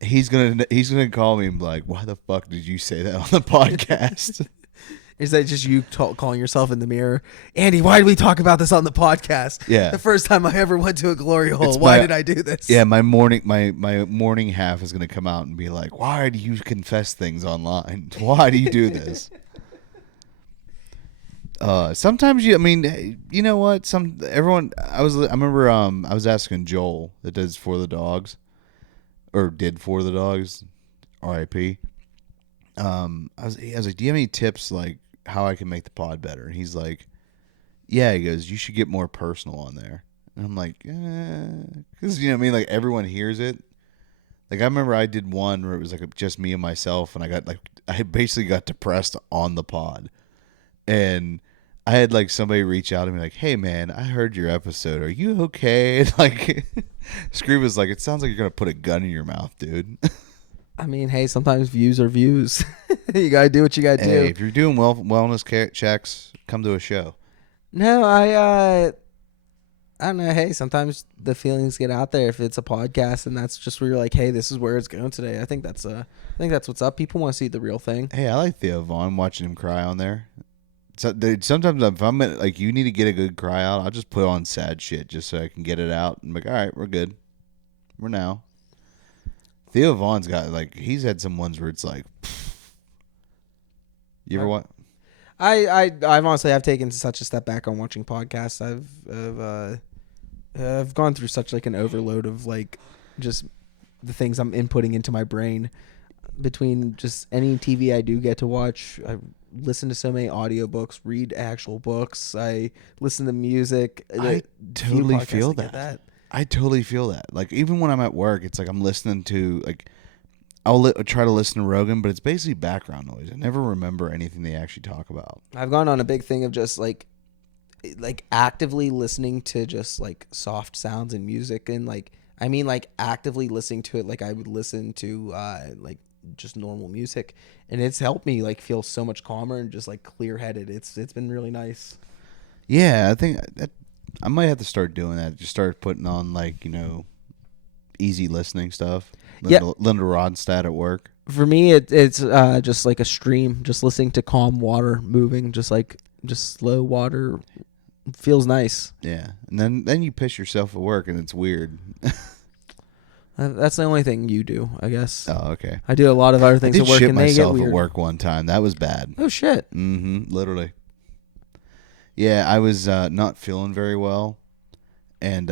he's gonna call me and be like, "Why the fuck did you say that on the podcast?" Is that just you calling yourself in the mirror? Andy, why did we talk about this on the podcast? Yeah. The first time I ever went to a glory hole. Why did I do this? Yeah, my morning half is going to come out and be like, "Why do you confess things online? Why do you do this?" Sometimes you know what? I remember I was asking Joel that does For the Dogs or did For the Dogs, RIP. I was like, do you have any tips like how I can make the pod better? And he's like, yeah. He goes, you should get more personal on there. And I'm like, because you know what I mean. Like everyone hears it. Like I remember I did one where it was like just me and myself, and I basically got depressed on the pod, and I had like somebody reach out to me like, hey man, I heard your episode. Are you okay? And like, Scream was like, it sounds like you're gonna put a gun in your mouth, dude. I mean, hey, sometimes views are views. You gotta do what you gotta do. Hey, if you're doing wellness checks, come to a show. No, I don't know. Hey, sometimes the feelings get out there if it's a podcast, and that's just where you're like, hey, this is where it's going today. I think that's what's up. People want to see the real thing. Hey, I like Theo Vaughn, watching him cry on there. So, dude, sometimes if I'm like, you need to get a good cry out, I'll just put on sad shit just so I can get it out. I'm like, all right, we're good. We're now. Theo Vaughn's got like, he's had some ones where it's like, pfft. You ever what? I've honestly taken such a step back on watching podcasts. I've gone through such like an overload of like just the things I'm inputting into my brain between just any TV I do get to watch. I listen to so many audiobooks, read actual books. I listen to music. I totally feel that. I totally feel that. Like even when I'm at work, it's like I'm listening to like I'll try to listen to Rogan, but it's basically background noise. I never remember anything they actually talk about. I've gone on a big thing of just like actively listening to just like soft sounds and music, and like I mean like actively listening to it like I would listen to like just normal music, and it's helped me like feel so much calmer and just like clear headed. It's been really nice. Yeah, I think that I might have to start doing that. Just start putting on like, you know, easy listening stuff. Linda Ronstadt at work. For me, it's just like a stream, just listening to calm water moving, just slow water. It feels nice. Yeah, and then you piss yourself at work, and it's weird. That's the only thing you do, I guess. Oh, okay. I do a lot of other things at work, and they get weird. I did shit myself at work one time. That was bad. Oh shit. Mm-hmm. Literally. Yeah, I was not feeling very well, and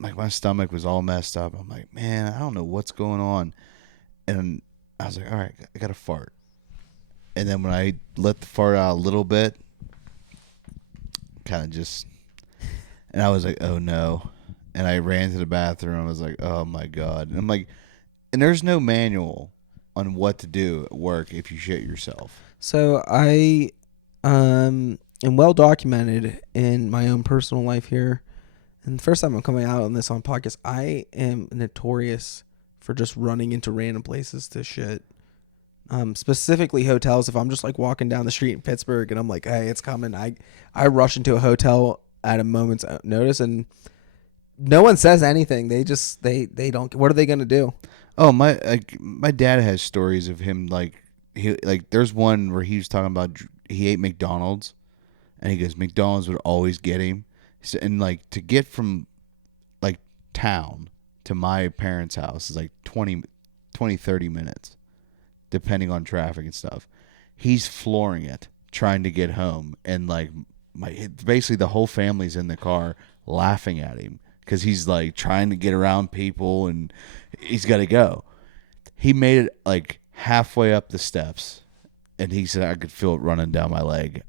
like my stomach was all messed up. I'm like, man, I don't know what's going on, and I was like, all right, I got to fart. And then when I let the fart out a little bit, kind of just, and I was like, oh no. And I ran to the bathroom. I was like, oh my God. And I'm like, and there's no manual on what to do at work if you shit yourself. So I am well documented in my own personal life here. And the first time I'm coming out on this on podcast, I am notorious for just running into random places to shit. Specifically hotels. If I'm just like walking down the street in Pittsburgh and I'm like, hey, it's coming. I rush into a hotel at a moment's notice, and no one says anything. They just they don't. What are they gonna do? Oh, my dad has stories of him there's one where he was talking about he ate McDonald's, and he goes McDonald's would always get him, and like to get from like town to my parents' house is like 20, 30 minutes, depending on traffic and stuff. He's flooring it trying to get home, and like basically the whole family's in the car laughing at him. Because he's like trying to get around people and he's got to go. He made it like halfway up the steps, and he said I could feel it running down my leg.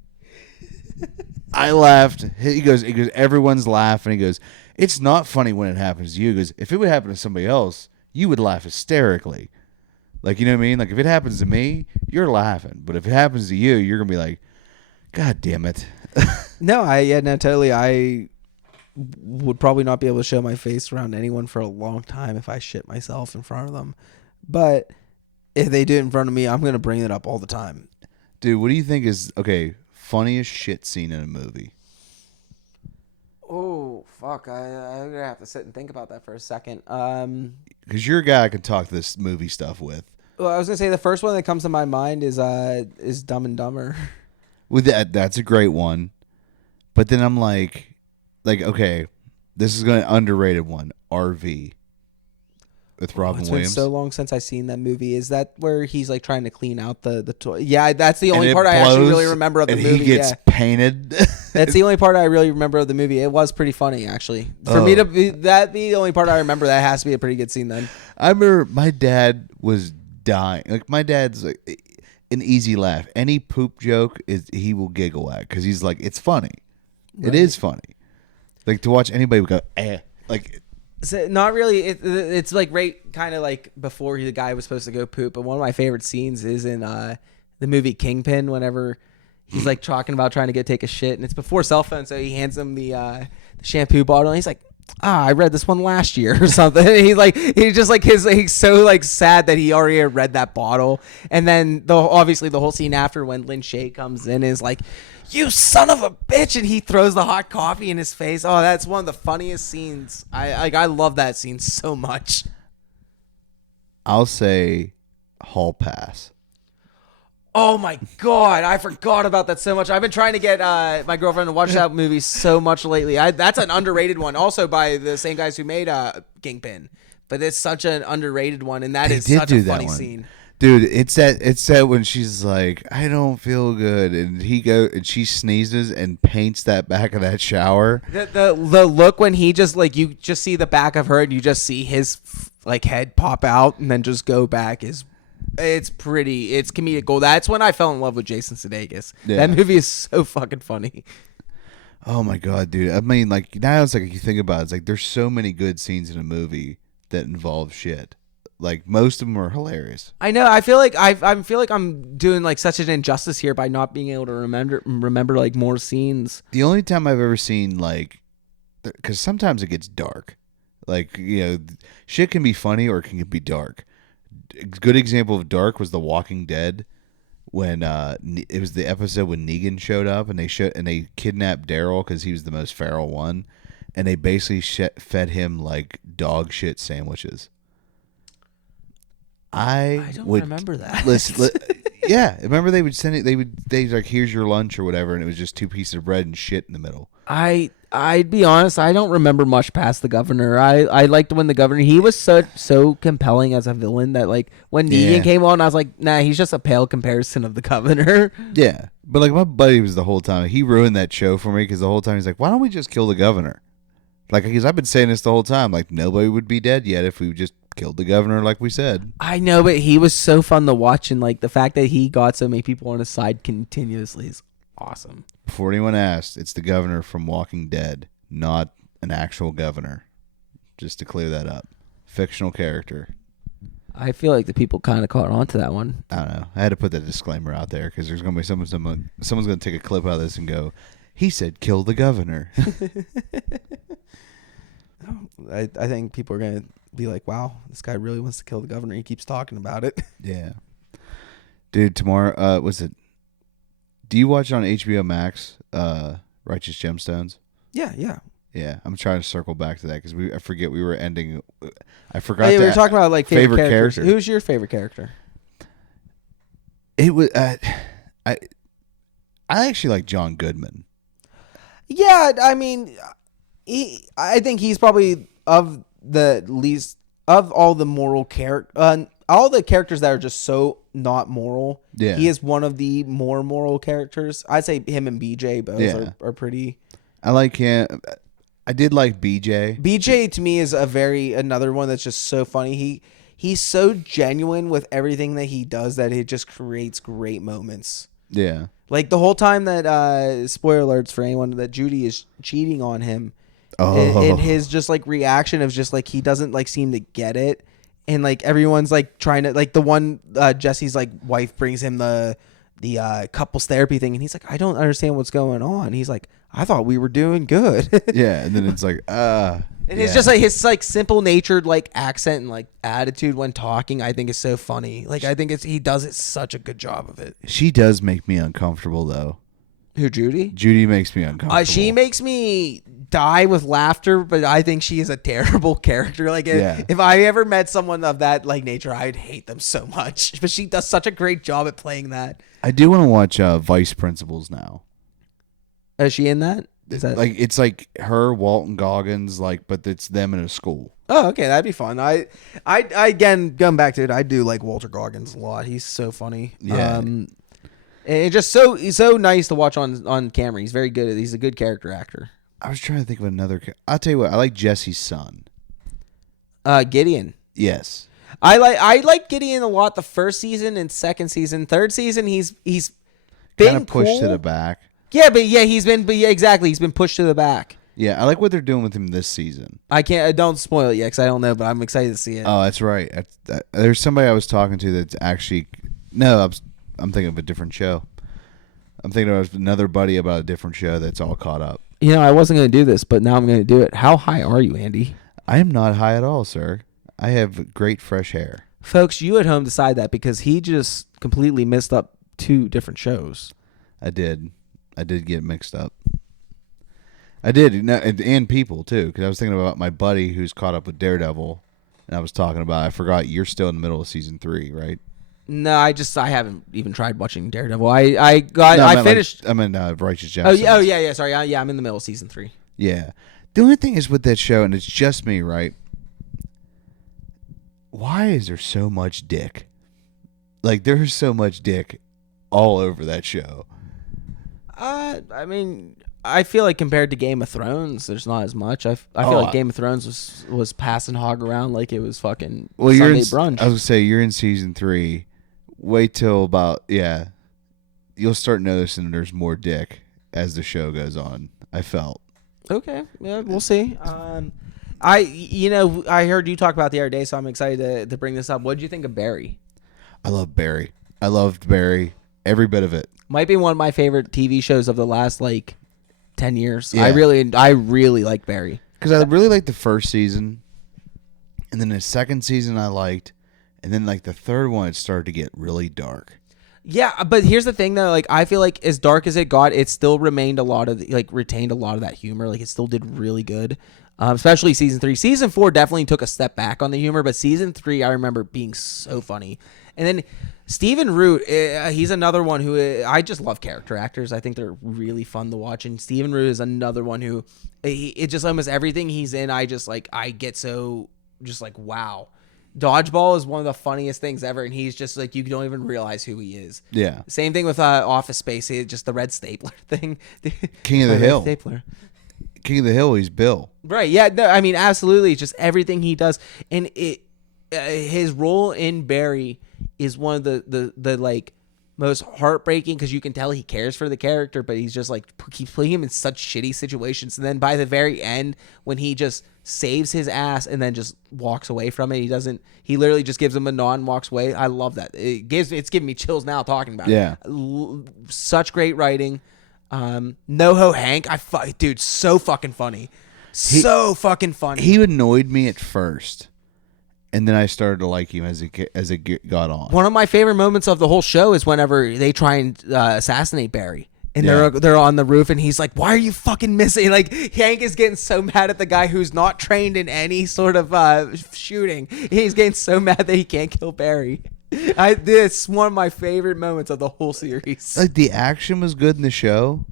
I laughed. He goes, everyone's laughing. He goes, it's not funny when it happens to you. He goes, if it would happen to somebody else, you would laugh hysterically. Like, you know what I mean? Like if it happens to me, you're laughing. But if it happens to you, you're going to be like, God damn it. No, totally. I would probably not be able to show my face around anyone for a long time if I shit myself in front of them. But if they do it in front of me, I'm going to bring it up all the time. Dude, what do you think is, okay, funniest shit scene in a movie? Oh, fuck. I'm going to have to sit and think about that for a second. Because you're a guy I can talk this movie stuff with. Well, I was going to say the first one that comes to my mind is Dumb and Dumber. With that's a great one. But then I'm like, okay, this is going to underrated one. RV with Robin Williams. It's been so long since I've seen that movie. Is that where he's like trying to clean out the toy? Yeah, that's the only part I actually really remember of the movie. And he gets painted. That's the only part I really remember of the movie. It was pretty funny, actually. For me to be the only part I remember, that has to be a pretty good scene then. I remember my dad was dying. Like my dad's like, an easy laugh. Any poop joke he will giggle at because he's like, it's funny. Right. It is funny. Like to watch anybody go, like. So not really. It's like right kind of like before the guy was supposed to go poop. But one of my favorite scenes is in the movie Kingpin. Whenever he's like talking about trying to take a shit, and it's before cell phone, so he hands him the shampoo bottle, and he's like, I read this one last year or something. And he's so like sad that he already had read that bottle. And then obviously the whole scene after when Lin Shaye comes in is like, you son of a bitch, and he throws the hot coffee in his face. Oh, that's one of the funniest scenes. I love that scene so much. I'll say hall pass. Oh my god, I forgot about that so much. I've been trying to get my girlfriend to watch that movie so much lately. That's an underrated one, also by the same guys who made Kingpin. But it's such an underrated one, and that is such a funny scene. Dude, it's that when she's like, I don't feel good, and she sneezes and paints that back of that shower. The look when he just like, you just see the back of her and you just see his like head pop out and then just go back is. It's comedic gold. That's when I fell in love with Jason Sudeikis. Yeah. That movie is so fucking funny. Oh my god, dude! I mean, like now it's like you think about it, it's like there's so many good scenes in a movie that involve shit. Like most of them are hilarious. I know. I feel like I'm doing like such an injustice here by not being able to remember like more scenes. The only time I've ever seen like, because sometimes it gets dark. Like shit can be funny or it can be dark. A good example of dark was The Walking Dead, when it was the episode when Negan showed up and they kidnapped Daryl because he was the most feral one, and they basically fed him like dog shit sandwiches. I don't remember that. Yeah, remember they would send it. They like, here's your lunch or whatever, and it was just 2 pieces of bread and shit in the middle. I'd be honest, I don't remember much past the governor. I liked when the governor, he was so compelling as a villain that like when Negan came on, I was like, nah, he's just a pale comparison of the governor. Yeah, but like my buddy was the whole time, he ruined that show for me because the whole time he's like, why don't we just kill the governor? Like, because I've been saying this the whole time, like nobody would be dead yet if we just killed the governor like we said. I know, but he was so fun to watch, and like the fact that he got so many people on his side continuously is awesome. Before anyone asked, it's the governor from Walking Dead, not an actual governor. Just to clear that up. Fictional character. I feel like the people kind of caught on to that one. I don't know. I had to put that disclaimer out there because there's going to be someone's going to take a clip out of this and go, he said kill the governor. I think people are going to be like, wow, this guy really wants to kill the governor. He keeps talking about it. Yeah. Dude, tomorrow, do you watch it on HBO Max, Righteous Gemstones? Yeah. Yeah, I'm trying to circle back to that because I forget we were ending. I forgot. We were talking about like favorite characters. character. Who's your favorite character? It was. I actually like John Goodman. Yeah, I mean, I think he's probably of the least of all the moral character. All the characters that are just so not moral. Yeah, he is one of the more moral characters. I'd say him and BJ both are pretty. I like him. I did like BJ. BJ to me is another one that's just so funny. He's so genuine with everything that he does that it just creates great moments. Yeah. Like the whole time that spoiler alerts for anyone, that Judy is cheating on him. And his just like reaction of just like he doesn't like seem to get it. And like everyone's like trying to like the one Jesse's like wife brings him the couples therapy thing, and he's like, I don't understand what's going on. He's like, I thought we were doing good. Yeah, and then it's like, and it's just like his like simple natured like accent and like attitude when talking, I think is so funny. Like I think he does it such a good job of it. She does make me uncomfortable though. Who, Judy? Judy makes me uncomfortable. She makes me die with laughter, but I think she is a terrible character. Like if I ever met someone of that like nature, I'd hate them so much. But she does such a great job at playing that. I do want to watch Vice Principals now. Is she in that? Is that like it's like her, Walton Goggins, like, but it's them in a school. Oh, okay, that'd be fun. I again going back to it, I do like Walter Goggins a lot. He's so funny. Yeah. And just he's so nice to watch on camera. He's very good. He's a good character actor. I was trying to think of another. I'll tell you what. I like Jesse's son. Gideon. Yes. I like Gideon a lot. The first season and second season, third season, he's been Kind of pushed cool. to the back. Yeah, exactly. He's been pushed to the back. Yeah, I like what they're doing with him this season. Don't spoil it yet because I don't know, but I'm excited to see it. Oh, that's right. There's somebody I was talking to that's actually no. I'm thinking of a different show. I'm thinking of another buddy about a different show that's all caught up. I wasn't going to do this, but now I'm going to do it. How high are you, Andy? I am not high at all, sir. I have great fresh hair. Folks, you at home decide that because he just completely missed up 2 different shows. I did get mixed up. I did, and people too, because I was thinking about my buddy who's caught up with Daredevil, and I was talking about. I forgot you're still in the middle of season 3, right? No, I haven't even tried watching Daredevil. I finished. I'm in Righteous Gemstones. Oh yeah. Sorry, I'm in the middle of season 3. Yeah. The only thing is with that show, and it's just me, right? Why is there so much dick? Like, there's so much dick all over that show. I mean, I feel like compared to Game of Thrones, there's not as much. I feel like Game of Thrones was passing hog around like it was fucking Sunday brunch. I was gonna say you're in season 3. Wait till about you'll start noticing there's more dick as the show goes on. I felt. Okay, yeah, we'll see. I heard you talk about the other day, so I'm excited to bring this up. What did you think of Barry? I love Barry. I loved Barry. Every bit of it. Might be one of my favorite TV shows of the last 10 years. Yeah. I really like Barry. Because I really liked the first season, and then the second season I liked, and then the third one it started to get really dark. Yeah, but here's the thing though, I feel like as dark as it got, it still retained a lot of that humor. It still did really good. Especially season 3. Season 4 definitely took a step back on the humor, but season 3 I remember being so funny. And then Stephen Root, he's another one who I just love character actors. I think they're really fun to watch. And Stephen Root is another one who it just almost everything he's in, I get so just wow. Dodgeball is one of the funniest things ever, and he's just you don't even realize who he is. Yeah. Same thing with Office Space, just the red stapler thing. King of the Hill. Stapler. King of the Hill, he's Bill. Right, yeah, no, I mean, absolutely, just everything he does. And his role in Barry is one of the most heartbreaking, because you can tell he cares for the character, but he's just keeps putting him in such shitty situations. And then by the very end, when he just saves his ass and then just walks away from it, he literally just gives him a nod and walks away. I love that. It's giving me chills now talking about it. Such great writing. NoHo Hank, dude, so fucking funny. So fucking funny. He annoyed me at first, and then I started to like him as it got on. One of my favorite moments of the whole show is whenever they try and assassinate Barry. And they're on the roof, and he's like, "Why are you fucking missing?" Hank is getting so mad at the guy who's not trained in any sort of shooting. He's getting so mad that he can't kill Barry. This is one of my favorite moments of the whole series. The action was good in the show.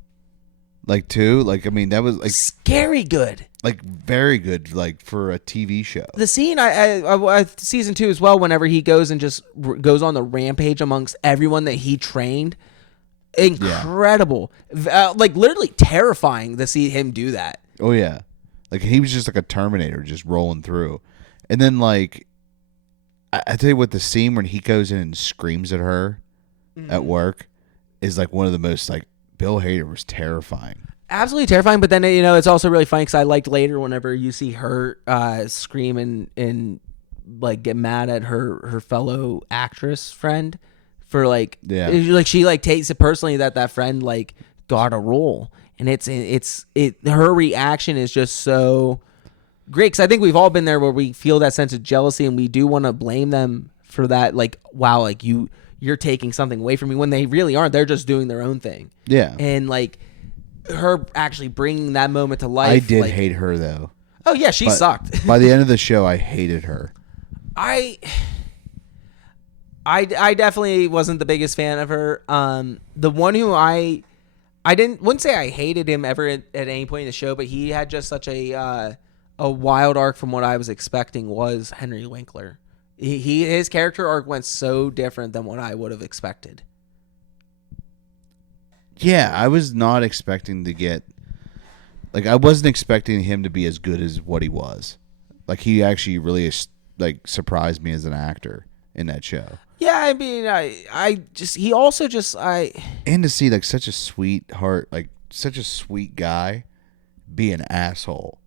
Too. I mean, that was scary good. Very good. For a TV show. The scene, I season 2 as well. Whenever he goes and just goes on the rampage amongst everyone that he trained. Incredible. Literally terrifying to see him do that. Oh yeah. He was just a Terminator just rolling through. And then I tell you what, the scene when he goes in and screams at her at work is one of the most Bill Hader was terrifying. Absolutely terrifying, but then it's also really funny because I liked later whenever you see her scream and get mad at her fellow actress friend for she takes it personally that friend got a role, and her reaction is just so great, because I think we've all been there where we feel that sense of jealousy and we do want to blame them for that, wow, you're taking something away from me, when they really aren't. They're just doing their own thing. Yeah. And her actually bringing that moment to life. I did hate her though. Oh yeah, she sucked. By the end of the show, I hated her. I definitely wasn't the biggest fan of her. The one who I wouldn't say I hated him ever at any point in the show, but he had just such a wild arc from what I was expecting, was Henry Winkler. His character arc went so different than what I would have expected. Yeah, I was not expecting to get I wasn't expecting him to be as good as what he was. He actually really like surprised me as an actor in that show. Yeah, I mean, he also just And to see like such a sweetheart, like such a sweet guy, be an asshole.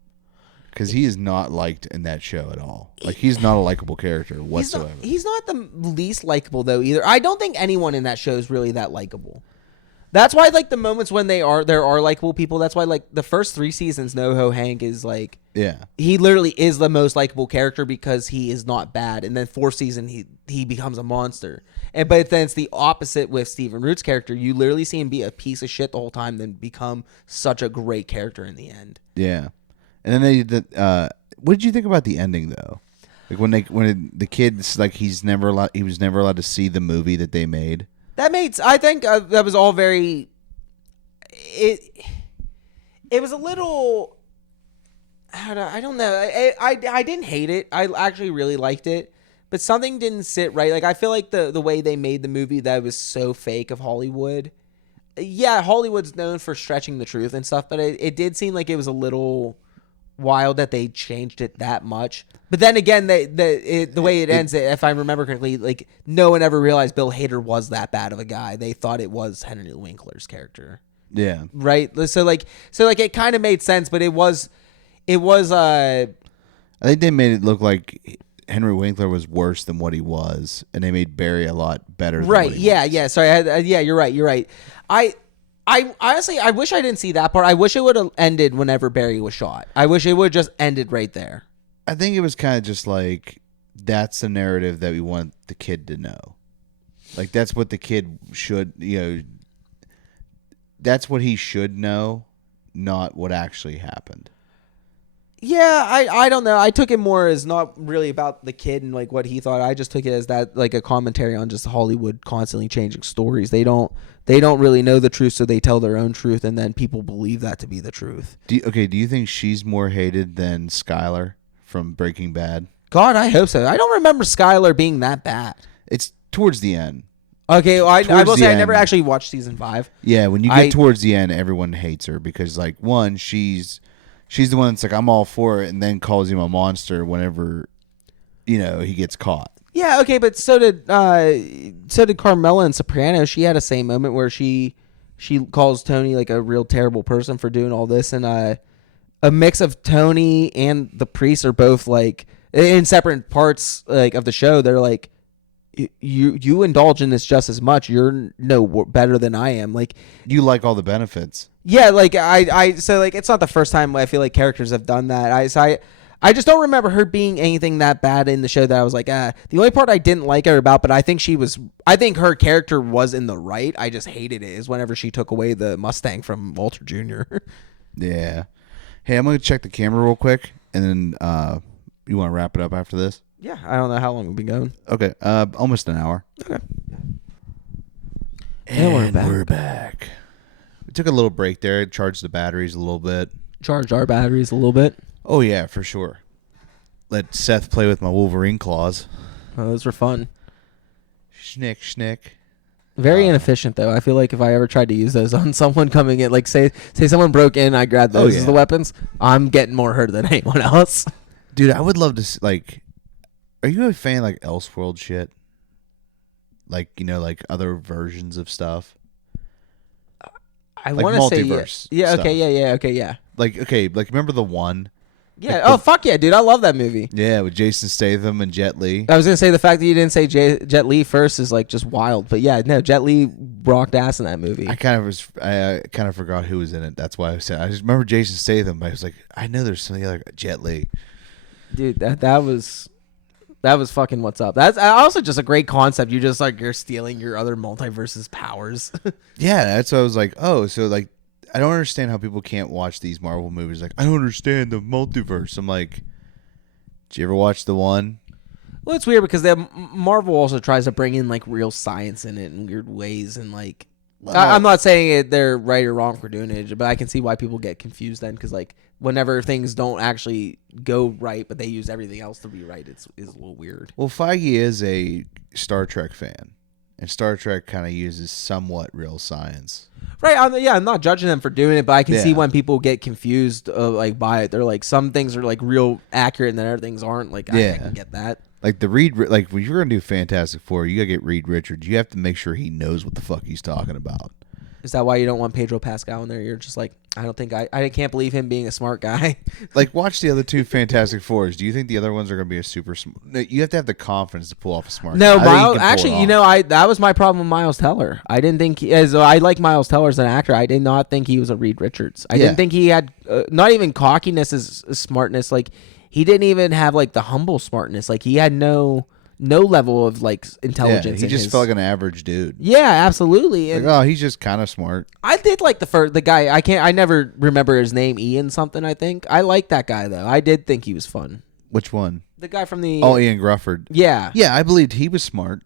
Because he is not liked in that show at all. Like, he's not a likable character whatsoever. He's not the least likable, though, either. I don't think anyone in that show is really that likable. That's why, like, the moments when there are likable people, that's why, like, the first 3 seasons, NoHo Hank is, like... Yeah. He literally is the most likable character because he is not bad. And then 4th season, he becomes a monster. But then it's the opposite with Stephen Root's character. You literally see him be a piece of shit the whole time, then become such a great character in the end. Yeah. And then they did. What did you think about the ending though? Like when the kid's like he was never allowed to see the movie that they made. I think that was all very. It was a little. I don't know. I didn't hate it. I actually really liked it, but something didn't sit right. Like I feel like the way they made the movie that was so fake of Hollywood. Yeah, Hollywood's known for stretching the truth and stuff, but it did seem like it was a little wild that they changed it that much. But then again, the way it ends, if I remember correctly, like no one ever realized Bill Hader was that bad of a guy. They thought it was Henry Winkler's character. Yeah. Right. So it kind of made sense, but it was. I think they made it look like Henry Winkler was worse than what he was, and they made Barry a lot better. Than right. What he Yeah. was. Yeah. Sorry. Yeah. You're right. I honestly, I wish I didn't see that part. I wish it would have ended whenever Barry was shot. I wish it would have just ended right there. I think it was kind of just like, that's the narrative that we want the kid to know. Like, that's what the kid should, that's what he should know, not what actually happened. Yeah, I don't know. I took it more as not really about the kid and like what he thought. I just took it as that like a commentary on just Hollywood constantly changing stories. They don't really know the truth, so they tell their own truth, and then people believe that to be the truth. Do you think she's more hated than Skylar from Breaking Bad? God, I hope so. I don't remember Skylar being that bad. It's towards the end. Okay, well, I will say I never end. actually watched season 5. Yeah, when you get towards the end, everyone hates her because like one, she's the one that's like, I'm all for it, and then calls him a monster whenever, he gets caught. Yeah, okay, but so did Carmela in Sopranos. She had a same moment where she calls Tony like a real terrible person for doing all this, and a mix of Tony and the priest are both like in separate parts like of the show. They're like, you indulge in this just as much. You're no better than I am. Like you like all the benefits. Yeah, like so like it's not the first time I feel like characters have done that. I just don't remember her being anything that bad in the show that I was like, The only part I didn't like her about, but I think her character was in the right. I just hated it is whenever she took away the Mustang from Walter Jr. Yeah. Hey, I'm gonna check the camera real quick, and then you want to wrap it up after this? Yeah, I don't know how long we've been going. Okay, almost an hour. Okay. And we're back. We took a little break there, charged the batteries a little bit. Charged our batteries a little bit. Oh, yeah, for sure. Let Seth play with my Wolverine claws. Oh, those were fun. Schnick, schnick. Very inefficient, though. I feel like if I ever tried to use those on someone coming in, like say someone broke in, I grabbed those as the weapons, I'm getting more hurt than anyone else. Dude, I would love to, like, are you a fan of, like, Elseworld shit? Like, like other versions of stuff? I like want to say multiverse. Yeah, stuff. okay, yeah, okay, yeah. Like remember the one? Yeah. Like fuck yeah, dude! I love that movie. Yeah, with Jason Statham and Jet Li. I was gonna say the fact that you didn't say Jet Li first is like just wild, but yeah, no, Jet Li rocked ass in that movie. I kind of forgot who was in it. That's why I said I just remember Jason Statham, but I was like, I know there's something like Jet Li. Dude, that was fucking what's up. That's also just a great concept. You just like you're stealing your other multiverse's powers. Yeah, that's what I was like. Oh, so like. I don't understand how people can't watch these Marvel movies. Like, I don't understand the multiverse. I'm like, did you ever watch the one? Well, it's weird because Marvel also tries to bring in like real science in it in weird ways, and like I'm not saying they're right or wrong for doing it, but I can see why people get confused then because like whenever things don't actually go right, but they use everything else to be right, it's a little weird. Well, Feige is a Star Trek fan, and Star Trek kind of uses somewhat real science. Right. I'm not judging them for doing it, but I can see Yeah. when people get confused like by it. They're like, some things are like real accurate and then other things aren't. Like, I can get that. Like like when you're gonna do Fantastic Four, you gotta get Reed Richards. You have to make sure he knows what the fuck he's talking about. Is that why you don't want Pedro Pascal in there? You're just like, I can't believe him being a smart guy. Like, watch the other two Fantastic Fours. Do you think the other ones are gonna be a super? No, you have to have the confidence to pull off a smart. No, guy. I think Miles. he can pull Actually, it off. that was my problem with Miles Teller. I didn't think I like Miles Teller as an actor. I did not think he was a Reed Richards. I didn't think he had not even cockiness as smartness. Like, he didn't even have like the humble smartness. Like, he had no level of like intelligence. He just felt like an average dude. Yeah, absolutely. And Like, he's just kind of smart. I did like the guy. I never remember his name. Ian something. I think I liked that guy though. I did think he was fun. Which one? The guy from the Ian Grufford. Yeah. Yeah, I believed he was smart.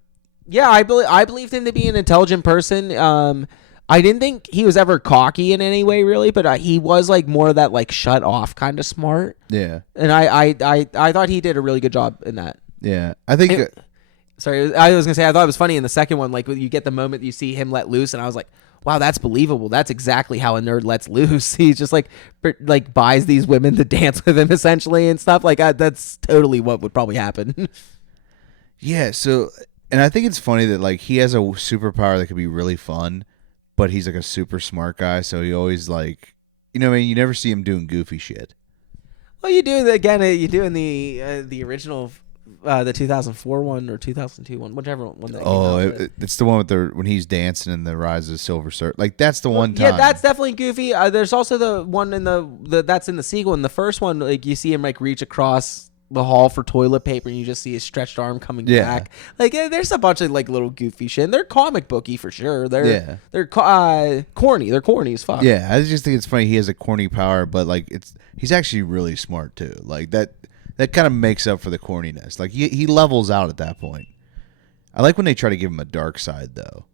Yeah, I believed him to be an intelligent person. I didn't think he was ever cocky in any way, really, but he was like more of that like shut off kind of smart. Yeah. And I thought he did a really good job in that. Yeah, I think. Sorry, I was gonna say I thought it was funny in the second one, like when you get the moment you see him let loose, and I was like, wow, that's believable. That's exactly how a nerd lets loose. He's just like buys these women to dance with him essentially and stuff. Like that's totally what would probably happen. Yeah. So, and I think it's funny that like he has a superpower that could be really fun, but he's like a super smart guy. So he always like, what I mean, you never see him doing goofy shit. Well, you do again. You do in the original. The 2004 one or 2002 one, whichever one. It's the one with when he's dancing in the Rise of the Silver Surfer. Like that's the one time. Yeah, that's definitely goofy. There's also the one in the that's in the sequel. In the first one, like you see him like reach across the hall for toilet paper, and you just see his stretched arm coming back. Like there's a bunch of like little goofy shit. And they're comic booky for sure. They're corny. They're corny as fuck. Yeah, I just think it's funny. He has a corny power, but like he's actually really smart too. Like that kind of makes up for the corniness. Like he levels out at that point. I like when they try to give him a dark side though,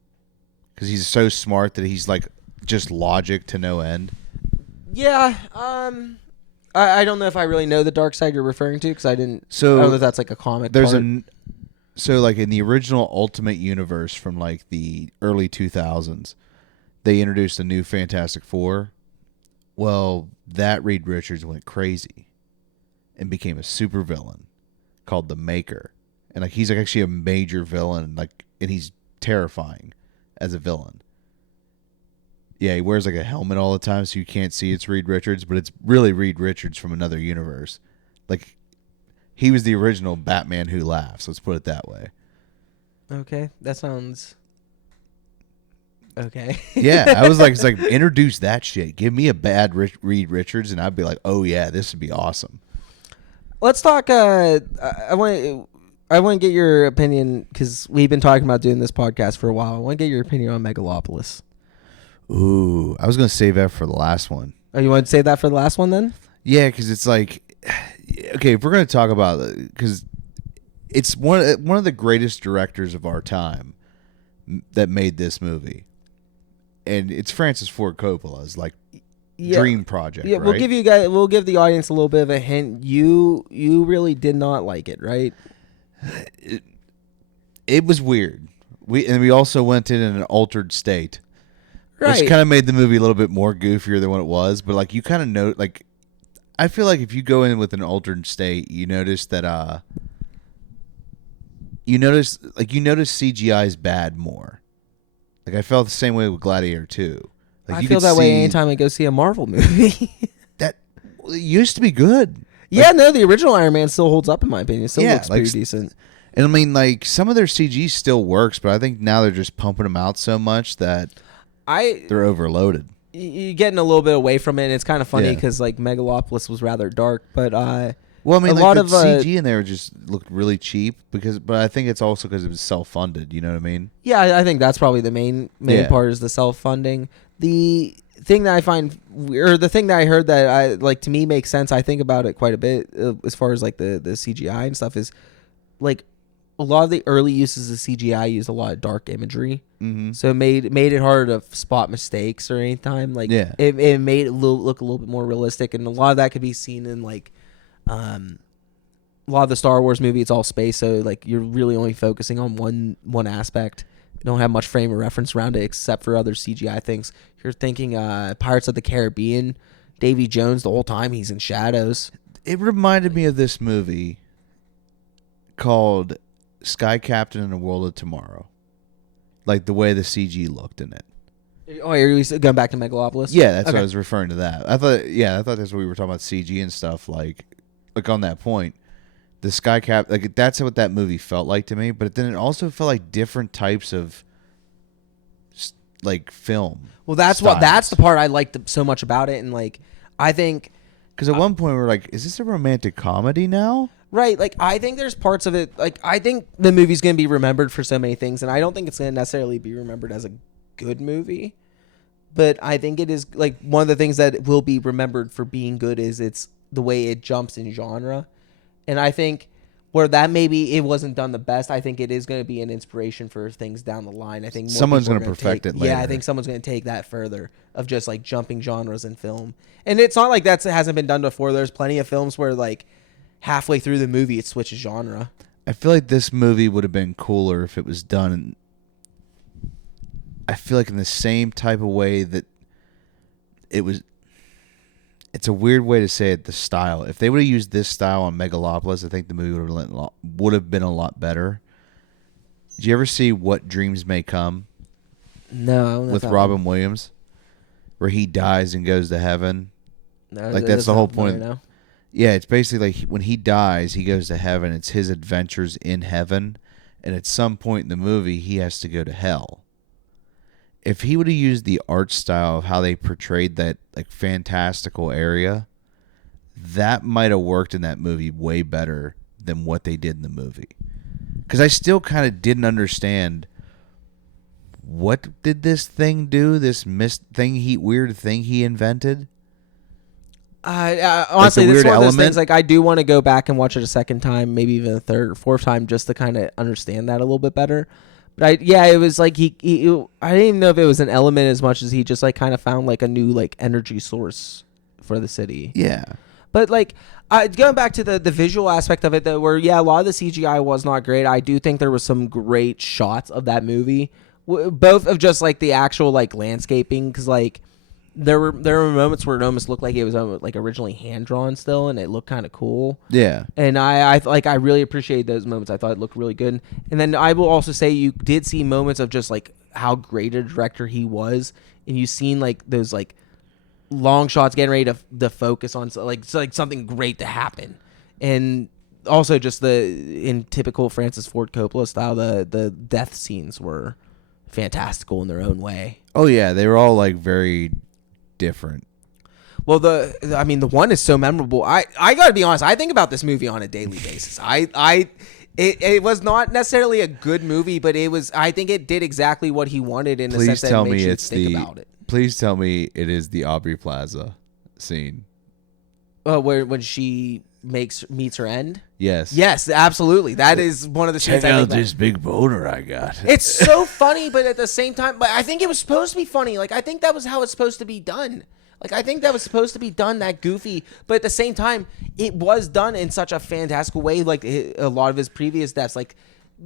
because he's so smart that he's like just logic to no end. Yeah. I don't know if I really know the dark side you're referring to because I didn't. So I don't know if that's like a comic. So like in the original Ultimate Universe from like the early 2000s, they introduced a new Fantastic Four. Well, that Reed Richards went crazy and became a super villain called the Maker. And like he's like actually a major villain, like, and he's terrifying as a villain. Yeah, he wears like a helmet all the time so you can't see it's Reed Richards, but it's really Reed Richards from another universe. Like he was the original Batman Who Laughs, let's put it that way. Okay, that sounds okay. Yeah, I was like, it's like introduce that shit. Give me a bad Reed Richards and I'd be like, "Oh yeah, this would be awesome." Let's talk. I want to get your opinion because we've been talking about doing this podcast for a while. I want to get your opinion on Megalopolis. Ooh, I was gonna save that for the last one. Oh, you want to save that for the last one then? Yeah, because it's like, okay, if we're gonna talk about it, because it's one of the greatest directors of our time that made this movie, and it's Francis Ford Coppola's like dream project. Yeah, right? we'll give the audience a little bit of a hint. You really did not like it, right? It was weird. We also went in an altered state. Right. Which kind of made the movie a little bit more goofier than what it was, but like you kind of know, like I feel like if you go in with an altered state, you notice that you notice CGI is bad more. Like I felt the same way with Gladiator 2. Like, I feel that way anytime I go see a Marvel movie. It used to be good. Yeah, no, the original Iron Man still holds up in my opinion. It still looks pretty decent. And I mean, like some of their CG still works, but I think now they're just pumping them out so much that they're overloaded. You're getting a little bit away from it. And it's kind of funny because like Megalopolis was rather dark, but well, I mean, a like lot the of CG in there just looked really cheap but I think it's also because it was self-funded. You know what I mean? Yeah, I think that's probably the main part is the self-funding. The thing that I find, or the thing that I heard that I like to me makes sense. I think about it quite a bit as far as like the CGI and stuff is like a lot of the early uses of CGI used a lot of dark imagery, so it made it harder to spot mistakes or anytime. Like it made it look a little bit more realistic, and a lot of that could be seen in like a lot of the Star Wars movie. It's all space, so like you're really only focusing on one aspect. don't have much frame of reference around it except for other CGI things. You're thinking Pirates of the Caribbean, Davy Jones the whole time he's in shadows. It reminded me of this movie called Sky Captain in a World of Tomorrow. Like the way the CG looked in it. Oh, are you going back to Megalopolis? Yeah, that's Okay. what I was referring to that. I thought that's what we were talking about CG and stuff. Like on that point, the Sky Cap, like that's what that movie felt like to me. But then it also felt like different types of like film. Well, that's the part I liked so much about it, and like I think because at one point we were like, is this a romantic comedy now? Right, like I think there's parts of it, like I think the movie's going to be remembered for so many things, and I don't think it's going to necessarily be remembered as a good movie, but I think it is like one of the things that will be remembered for being good is it's the way it jumps in genre, and I think where that maybe it wasn't done the best, I think it is going to be an inspiration for things down the line. I think more someone's going to to perfect it later. Yeah, I think someone's going to take that further of just like jumping genres in film, and it's not like that hasn't been done before. There's plenty of films where like halfway through the movie it switches genre. I feel like this movie would have been cooler if it was done I feel like in the same type of way that it was. It's a weird way to say it, the style. If they would have used this style on Megalopolis, I think the movie would have been a lot better. Did you ever see What Dreams May Come? No. With Robin Williams? Where he dies and goes to heaven? No, like that's the whole point. No. Yeah, it's basically like when he dies, he goes to heaven. It's his adventures in heaven. And at some point in the movie, he has to go to hell. If he would have used the art style of how they portrayed that like fantastical area, that might have worked in that movie way better than what they did in the movie. Because I still kind of didn't understand what did this thing do, this weird thing he invented. Honestly, like this is one of those element? things. Like, I do want to go back and watch it a second time, maybe even a third or fourth time, just to kind of understand that a little bit better. But it was like I didn't even know if it was an element as much as he just like kind of found like a new like energy source for the city. Yeah. But like going back to the visual aspect of it, though, where a lot of the CGI was not great. I do think there was some great shots of that movie, both of just like the actual like landscaping, because like there were moments where it almost looked like it was like originally hand drawn still, and it looked kind of cool. Yeah. And I really appreciated those moments. I thought it looked really good. And then I will also say you did see moments of just like how great a director he was, and you seen like those like long shots getting ready to focus on like something great to happen. And also just in typical Francis Ford Coppola style, the death scenes were fantastical in their own way. Oh yeah, they were all like very different. Well, the one is so memorable. I gotta be honest. I think about this movie on a daily basis. It was not necessarily a good movie, but it was. I think it did exactly what he wanted in the sense that it makes you think about it. Please tell me it is the Aubrey Plaza scene. When she meets her end. Yes. Yes, absolutely. That is one of the scenes. Check out this big boner I got. It's so funny, but at the same time, but I think it was supposed to be funny. Like I think that was how it's supposed to be done. Like I think that was supposed to be done that goofy, but at the same time, it was done in such a fantastical way. Like a lot of his previous deaths, like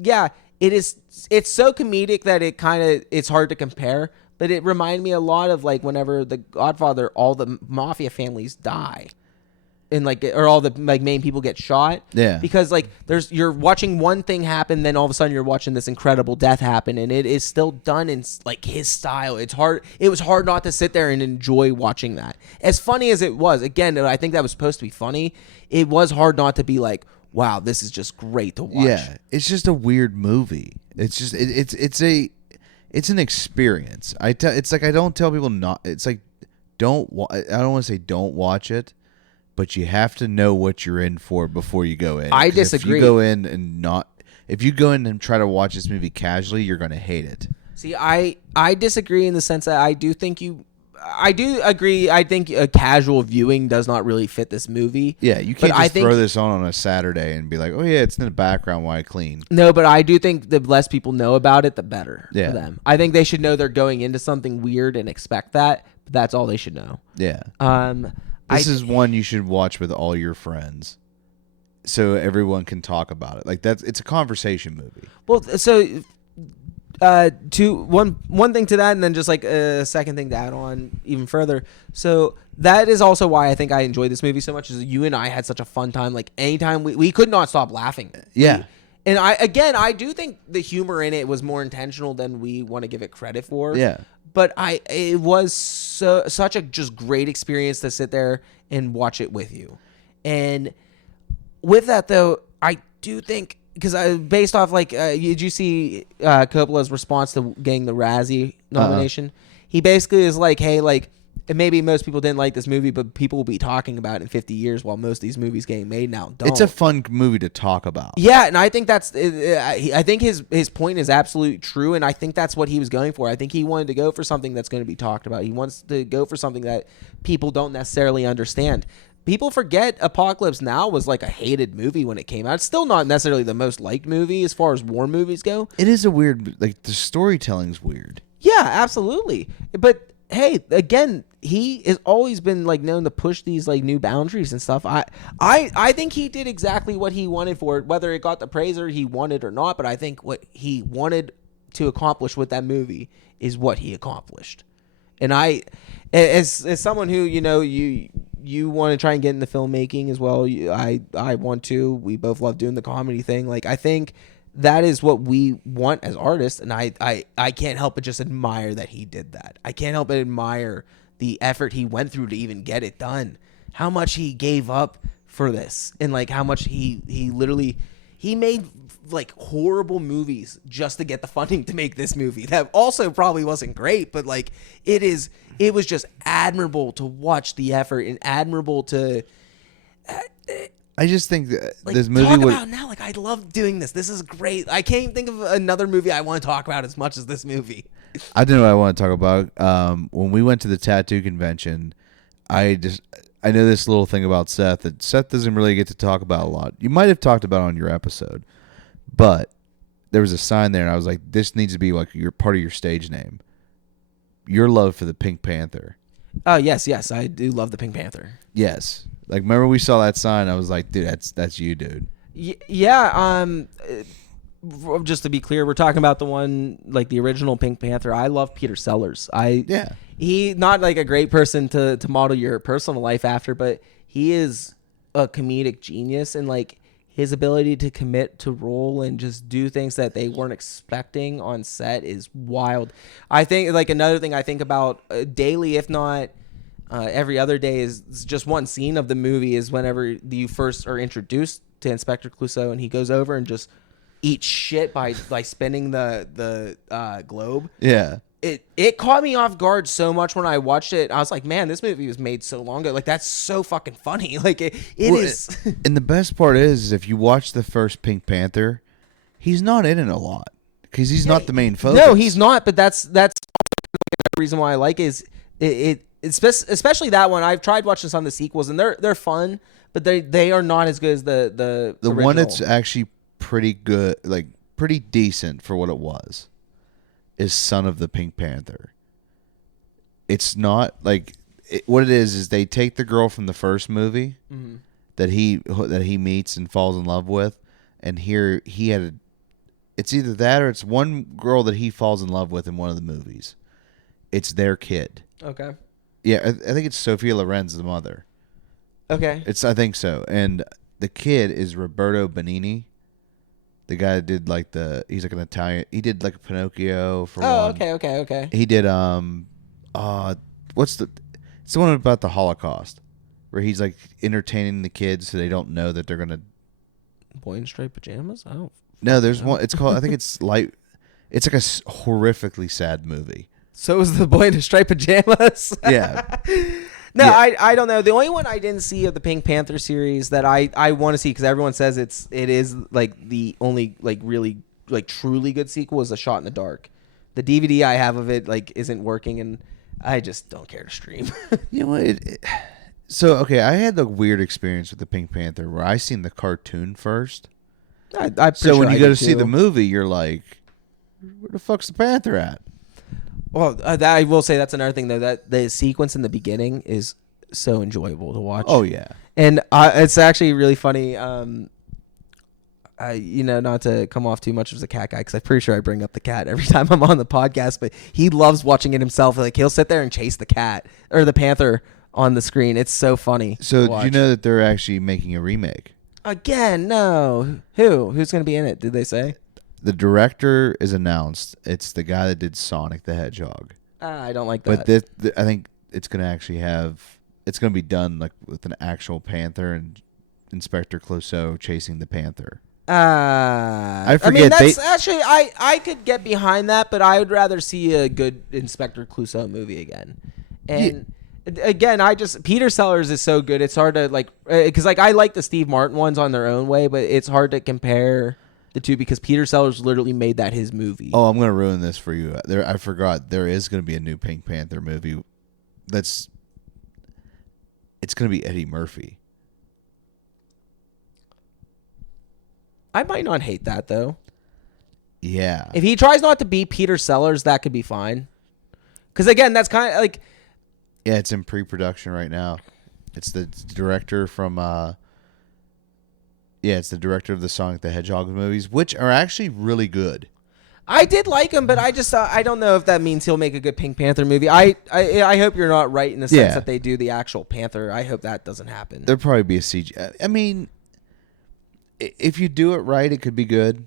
it is. It's so comedic that it's hard to compare. But it reminded me a lot of like whenever The Godfather, all the mafia families die. And like, or all the like main people get shot. Yeah. Because like you're watching one thing happen, then all of a sudden you're watching this incredible death happen, and it is still done in like his style. It's hard. It was hard not to sit there and enjoy watching that. As funny as it was, again, I think that was supposed to be funny. It was hard not to be like, wow, this is just great to watch. Yeah. It's just a weird movie. It's just it's an experience. It's like I don't tell people not. It's like I don't want to say don't watch it. But you have to know what you're in for before you go in. I disagree. If you go in and try to watch this movie casually, you're going to hate it. See, I disagree in the sense that I do agree. I think a casual viewing does not really fit this movie. Yeah, you can't just throw this on a Saturday and be like, oh yeah, it's in the background while I clean. No, but I do think the less people know about it, the better for Yeah. them. I think they should know they're going into something weird and expect that. But that's all they should know. Yeah. This is one you should watch with all your friends, so everyone can talk about it. Like it's a conversation movie. Well, so one thing to that, and then just like a second thing to add on even further. So that is also why I think I enjoyed this movie so much. Is you and I had such a fun time. Like anytime we could not stop laughing. Yeah. And I do think the humor in it was more intentional than we want to give it credit for. Yeah. But it was such a just great experience to sit there and watch it with you. And with that though, I do think, because based off like, did you see Coppola's response to getting the Razzie nomination? He basically is like, hey, like, and maybe most people didn't like this movie, but people will be talking about it in 50 years while most of these movies getting made now don't. It's a fun movie to talk about. Yeah, and I think I think his point is absolutely true, and I think that's what he was going for. I think he wanted to go for something that's going to be talked about. He wants to go for something that people don't necessarily understand. People forget Apocalypse Now was like a hated movie when it came out. It's still not necessarily the most liked movie as far as war movies go. It is a weird, like, the storytelling's weird. Yeah, absolutely. But hey, again, he has always been like known to push these like new boundaries and stuff. I think he did exactly what he wanted for it, whether it got the praise or he wanted or not. But I think what he wanted to accomplish with that movie is what he accomplished. And I, as someone who you want to try and get into filmmaking as well, I want to. We both love doing the comedy thing. Like I think that is what we want as artists, and I can't help but just admire that he did that. I can't help but admire the effort he went through to even get it done. How much he gave up for this, and like how much he literally made like horrible movies just to get the funding to make this movie. That also probably wasn't great, but like it was just admirable to watch the effort and admirable to. I just think that Like, this movie talk would. about now, like I love doing this. This is great. I can't even think of another movie I want to talk about as much as this movie. I don't know what I want to talk about. When we went to the tattoo convention, I know this little thing about Seth that Seth doesn't really get to talk about a lot. You might have talked about it on your episode, but there was a sign there, and I was like, "This needs to be like your part of your stage name. Your love for the Pink Panther." Oh yes, I do love the Pink Panther. Yes, like remember we saw that sign. I was like, "Dude, that's you, dude." Yeah. Just to be clear, we're talking about the one like the original Pink Panther. I love Peter Sellers. He not like a great person to model your personal life after, but he is a comedic genius, and like his ability to commit to role and just do things that they weren't expecting on set is wild. I think like another thing I think about daily, if not every other day, is just one scene of the movie is whenever you first are introduced to Inspector Clouseau and he goes over and just eats shit by spinning the globe. Yeah. It caught me off guard so much when I watched it. I was like, man, this movie was made so long ago. Like, that's so fucking funny. Like, it is. And the best part is, if you watch the first Pink Panther, he's not in it a lot because he's not the main focus. No, he's not. But that's the reason why I like is especially that one. I've tried watching some of the sequels, and they're fun, but they are not as good as the original. One that's actually pretty good, like pretty decent for what it was, is Son of the Pink Panther. It's not like what it is they take the girl from the first movie that he meets and falls in love with, and here it's either that or it's one girl that he falls in love with in one of the movies. It's their kid. Okay. Yeah, I think it's Sophia Loren's the mother. Okay. I think so, and the kid is Roberto Benigni. The guy that did like he's like an Italian. He did like Pinocchio for one. Okay. He did it's the one about the Holocaust, where he's like entertaining the kids so they don't know that they're gonna. Boy in striped pajamas. I don't. No, there's one. It's called. I think it's like, it's like a horrifically sad movie. So is the Boy in striped pajamas. Yeah. No, Yeah. I don't know. The only one I didn't see of the Pink Panther series that I want to see, because everyone says it is like the only like really like truly good sequel, is A Shot in the Dark. The DVD I have of it like isn't working, and I just don't care to stream. You know what? So okay, I had the weird experience with the Pink Panther where I seen the cartoon first. So when you go to see the movie, you're like, where the fuck's the Panther at? Well, I will say that's another thing though, that the sequence in the beginning is so enjoyable to watch. Oh yeah, and it's actually really funny. not to come off too much as a cat guy, because I'm pretty sure I bring up the cat every time I'm on the podcast, but he loves watching it himself. Like, he'll sit there and chase the cat or the panther on the screen. It's so funny. So did you know that they're actually making a remake? Again, no. Who's going to be in it? Did they say? The director is announced. It's the guy that did Sonic the Hedgehog. I don't like that. But I think it's going to actually it's going to be done like with an actual panther and Inspector Clouseau chasing the panther. I forget. I mean, that's actually, I could get behind that, but I would rather see a good Inspector Clouseau movie again. And again, Peter Sellers is so good. It's hard to because I like the Steve Martin ones on their own way, but it's hard to compare the two because Peter Sellers literally made that his movie. Oh, I'm going to ruin this for you. I forgot there is going to be a new Pink Panther movie. It's going to be Eddie Murphy. I might not hate that though. Yeah. If he tries not to be Peter Sellers, that could be fine. Because again, that's kind of like. Yeah, it's in pre-production right now. It's the director from. It's the director of the Sonic the Hedgehog movies, which are actually really good. I did like him, but I don't know if that means he'll make a good Pink Panther movie. I hope you're not right in the sense that they do the actual Panther. I hope that doesn't happen. There'll probably be a CG. I mean, if you do it right, it could be good.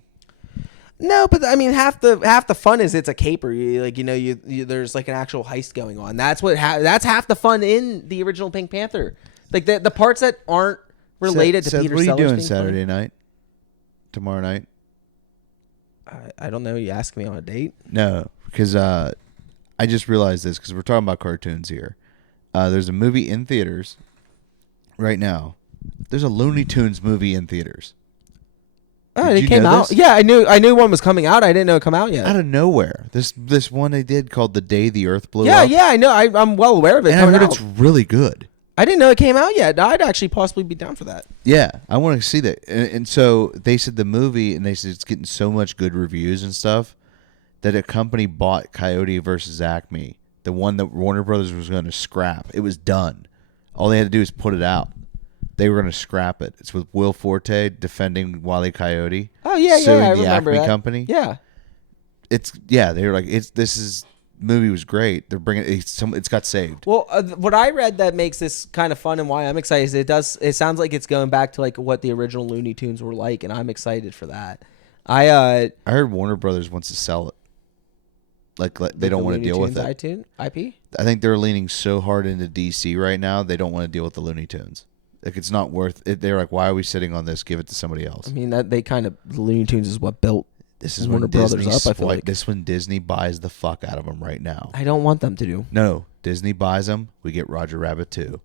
No, but I mean, half the fun is it's a caper. There's like an actual heist going on. That's that's half the fun in the original Pink Panther. Like the parts that aren't related to Peter Sellers. What are you doing Saturday night? Tomorrow night? I don't know. You ask me on a date? No, because I just realized this because we're talking about cartoons here. There's a movie in theaters right now. There's a Looney Tunes movie in theaters. Oh, it came out. This? Yeah, I knew one was coming out. I didn't know it come out yet. Out of nowhere, this one they did called "The Day the Earth Blew Up." Yeah, I know. I'm well aware of it. And I heard it's really good. I didn't know it came out yet. I'd actually possibly be down for that. Yeah, I want to see that. And so they said the movie, and they said it's getting so much good reviews and stuff that a company bought Coyote versus Acme, the one that Warner Brothers was going to scrap. It was done. All they had to do is put it out. They were going to scrap it. It's with Will Forte defending Wile E. Coyote. Oh yeah, suing I the remember Acme that. company. Yeah, they were like, movie was great. They're bringing it's got saved. Well, what I read that makes this kind of fun and why I'm excited is it sounds like it's going back to like what the original Looney Tunes were like, and I'm excited for that. I heard Warner Brothers wants to sell it. Like they don't want to deal with it. IP? I think they're leaning so hard into DC right now. They don't want to deal with the Looney Tunes. Like it's not worth it. They're like, why are we sitting on this? Give it to somebody else. I mean the Looney Tunes is what built. This is Warner when Disney Brothers up. I feel like this when Disney buys the fuck out of them right now. I don't want them to do. No, Disney buys them. We get Roger Rabbit 2.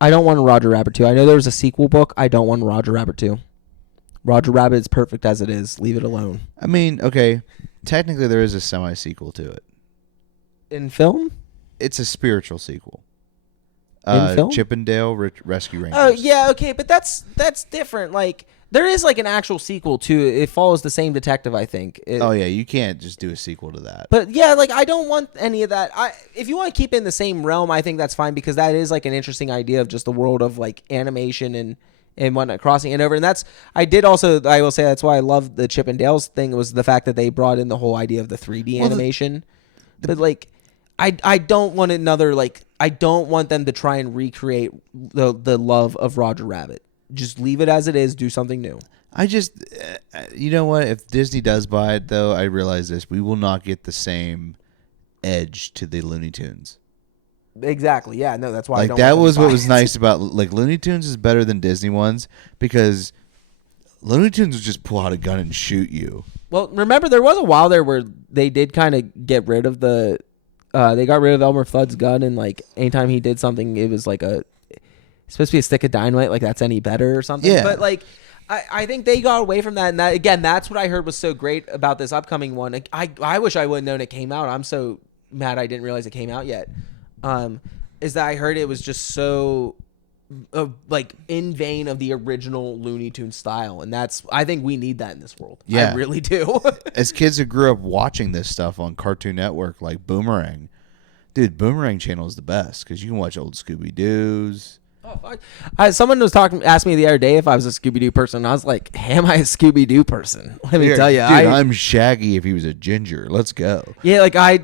I don't want a Roger Rabbit 2. I know there was a sequel book. I don't want Roger Rabbit 2. Roger Rabbit is perfect as it is. Leave it alone. I mean, okay, technically there is a semi-sequel to it. In film? It's a spiritual sequel. In film? Chippendale Rescue Rangers. Oh yeah, okay, but that's different. Like there is like an actual sequel to it. It follows the same detective, I think. You can't just do a sequel to that. But yeah, like I don't want any of that. If you want to keep it in the same realm, I think that's fine because that is like an interesting idea of just the world of like animation and whatnot crossing it over. And I will say that's why I love the Chippendales thing was the fact that they brought in the whole idea of the 3D animation. But like I don't want another I don't want them to try and recreate the love of Roger Rabbit. Just leave it as it is. Do something new. I just, you know what? If Disney does buy it, though, I realize this: we will not get the same edge to the Looney Tunes. Exactly. Yeah. No, that's why. I don't that want was what was it. nice about Looney Tunes is better than Disney ones because Looney Tunes would just pull out a gun and shoot you. Well, remember there was a while there where they did kind of get rid of the. They got rid of Elmer Fudd's gun, and like anytime he did something, it was like it's supposed to be a stick of dynamite, like that's any better or something. Yeah. But like, I think they got away from that, and that again, that's what I heard was so great about this upcoming one. Like, I wish I would have known it came out. I'm so mad I didn't realize it came out yet. Is that I heard it was just so like in vein of the original Looney Tunes style, and I think we need that in this world. Yeah, I really do. As kids who grew up watching this stuff on Cartoon Network, like Boomerang, dude, Boomerang Channel is the best because you can watch old Scooby Doo's. Oh, fuck. Someone was asked me the other day if I was a Scooby-Doo person. And I was like, am I a Scooby-Doo person? Let me tell you. Dude, I'm Shaggy if he was a ginger. Let's go. Yeah, like I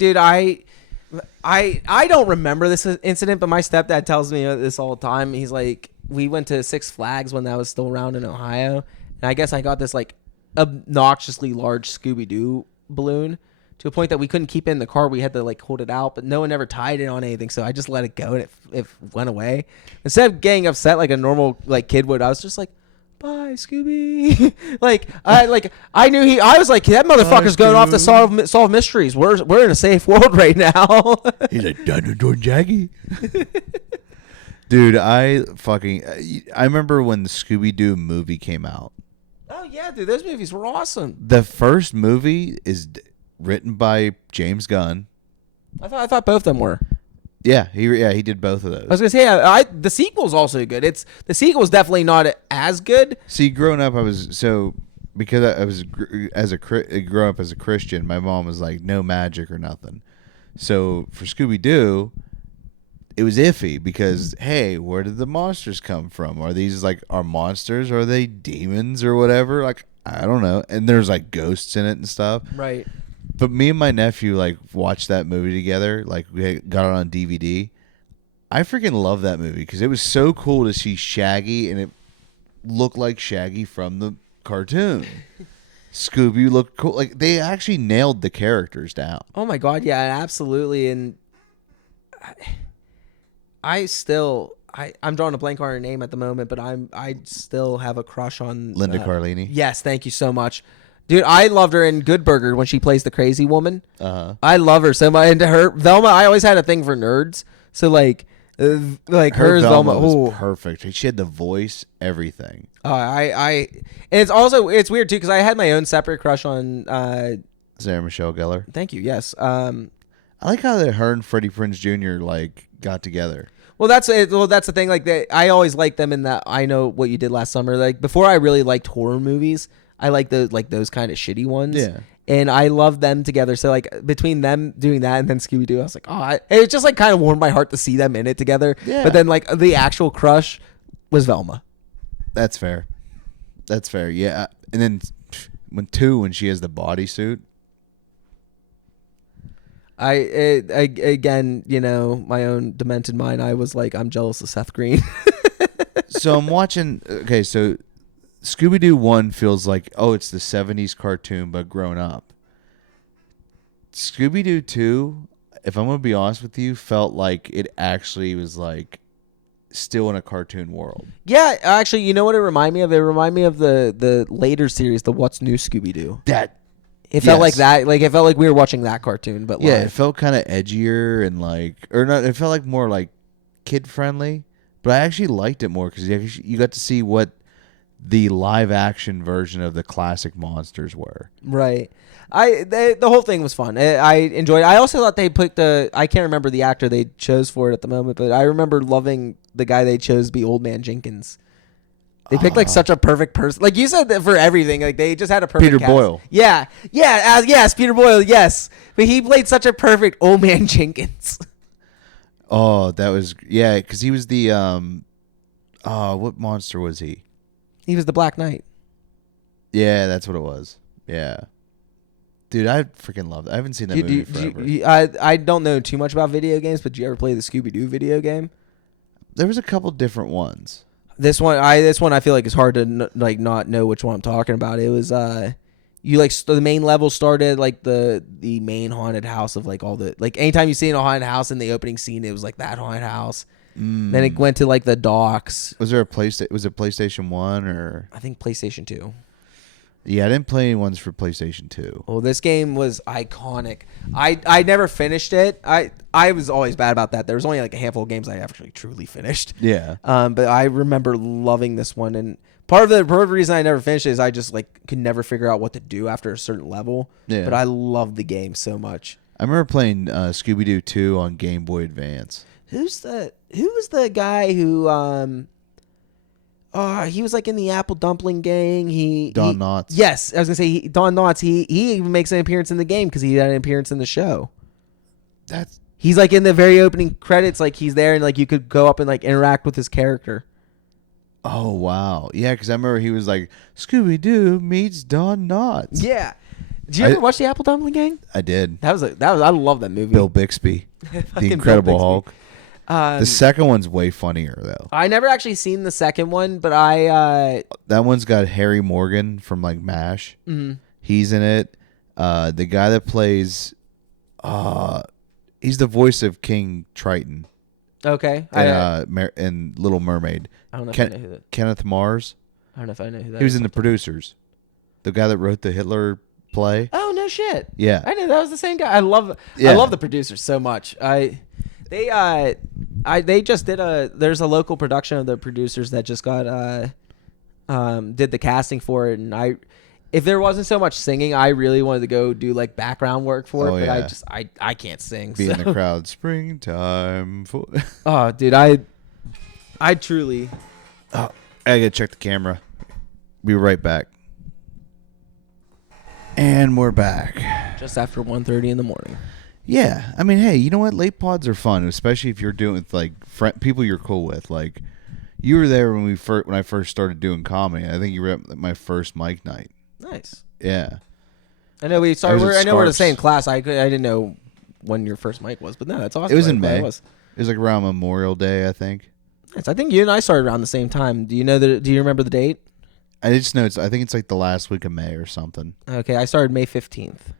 don't remember this incident, but my stepdad tells me this all the time. He's like, we went to Six Flags when that was still around in Ohio, and I guess I got this like obnoxiously large Scooby-Doo balloon to a point that we couldn't keep it in the car. We had to like hold it out, but no one ever tied it on anything, so I just let it go and it went away. Instead of getting upset like a normal like kid would, I was just like, bye, Scooby. I knew I was like, that motherfucker's going off to solve mysteries. We're in a safe world right now. He's like, Dinosaur Jaggy. Dude, I remember when the Scooby-Doo movie came out. Oh yeah, dude, those movies were awesome. The first movie is written by James Gunn. I thought both of them were. Yeah, he did both of those. I was gonna say, the sequel's also good. The sequel's definitely not as good. See, growing up, because I was growing up as a Christian, my mom was like, no magic or nothing. So for Scooby-Doo, it was iffy because, hey, where did the monsters come from? Are these like our monsters? Or are they demons or whatever? Like, I don't know. And there's like ghosts in it and stuff. Right. But me and my nephew like watched that movie together. Like we got it on DVD. I freaking love that movie because it was so cool to see Shaggy and it looked like Shaggy from the cartoon. Scooby looked cool. Like they actually nailed the characters down. Oh my god, yeah, absolutely. And I'm drawing a blank on her name at the moment, but I still have a crush on Linda Carlini. Yes, thank you so much. Dude, I loved her in Good Burger when she plays the crazy woman. I love her so much. And her Velma, I always had a thing for nerds. So like her Velma was perfect. She had the voice, everything. And it's weird too because I had my own separate crush on Sarah Michelle Gellar. Thank you. Yes. I like how her and Freddie Prinze Jr. like got together. Well, that's it. Well, that's the thing. Like I always liked them in that I Know What You Did Last Summer. Like before, I really liked horror movies. I like those kind of shitty ones. Yeah. And I love them together. So like between them doing that and then Scooby Doo, I was like, it just like kind of warmed my heart to see them in it together. Yeah. But then like the actual crush was Velma. That's fair. Yeah. And then when she has the bodysuit. Again, my own demented mind, I was like, I'm jealous of Seth Green. So I'm watching. Okay, so Scooby-Doo 1 feels like, it's the 70s cartoon, but grown up. Scooby-Doo 2, if I'm going to be honest with you, felt like it actually was like still in a cartoon world. Yeah, actually, you know what it reminded me of? It reminded me of the later series, the What's New Scooby-Doo. It felt like that. Like it felt like we were watching that cartoon, but yeah, live. It felt kind of edgier and it felt like more like kid friendly. But I actually liked it more because you got to see what the live action version of the classic monsters were. Right. The whole thing was fun. I enjoyed it. I also thought they picked I can't remember the actor they chose for it at the moment, but I remember loving the guy they chose to be Old Man Jenkins. They picked like such a perfect person. Like you said that for everything. Like they just had a perfect Peter cast. Boyle. Yeah. Yeah. Yes, Peter Boyle. Yes. But he played such a perfect Old Man Jenkins. Oh, that was, yeah, because he was the, what monster was he? He was the Black Knight. Yeah, that's what it was. Yeah. Dude, I freaking love it. I haven't seen that movie forever. I don't know too much about video games, but did you ever play the Scooby-Doo video game? There was a couple different ones. This one I feel like it's hard to not know which one I'm talking about. It was you like the main level started like the main haunted house of like all the like anytime you see in a haunted house in the opening scene it was like that haunted house. Then it went to like the docks. Was there was it PlayStation 1 or I think PlayStation 2. Yeah, I didn't play any ones for PlayStation 2. Well, this game was iconic. I never finished it. I was always bad about that. There was only like a handful of games I actually truly finished. Yeah. But I remember loving this one, and part of the reason I never finished it is I just like could never figure out what to do after a certain level. Yeah. But I loved the game so much. I remember playing Scooby-Doo 2 on Game Boy Advance. Who was the guy who he was like in the Apple Dumpling Gang. Don Knotts. Yes, I was gonna say Don Knotts. He even makes an appearance in the game because he had an appearance in the show. He's like in the very opening credits, like he's there and like you could go up and like interact with his character. Oh wow, yeah, because I remember he was like Scooby Doo meets Don Knotts. Yeah. Did you ever watch the Apple Dumpling Gang? I did. That was I love that movie. Bill Bixby, the Incredible Hulk. The second one's way funnier though. I never actually seen the second one, but that one's got Harry Morgan from like MASH. Mm-hmm. He's in it. The guy that plays, he's the voice of King Triton. Okay. And Little Mermaid. I don't know if I know who that. Kenneth Mars. I don't know if I know who that. He was in The Producers. The guy that wrote the Hitler play. Oh no shit. Yeah. I knew that was the same guy. I love The Producers so much. They just did there's a local production of The Producers that just got did the casting for it, and if there wasn't so much singing, I really wanted to go do like background work for it, but I can't sing. Be in the crowd, springtime. Oh, dude, I truly. Oh, I gotta check the camera. Be right back. And we're back. Just after 1:30 in the morning. Yeah, I mean, hey, you know what? Late pods are fun, especially if you're doing it with like people you're cool with. Like, you were there when I first started doing comedy. I think you were at my first mic night. Nice. Yeah. I know we're the same class. I didn't know when your first mic was, but no, that's awesome. It was in May. It was like around Memorial Day, I think. Nice. I think you and I started around the same time. Do you remember the date? I just know I think it's like the last week of May or something. Okay, I started May 15th.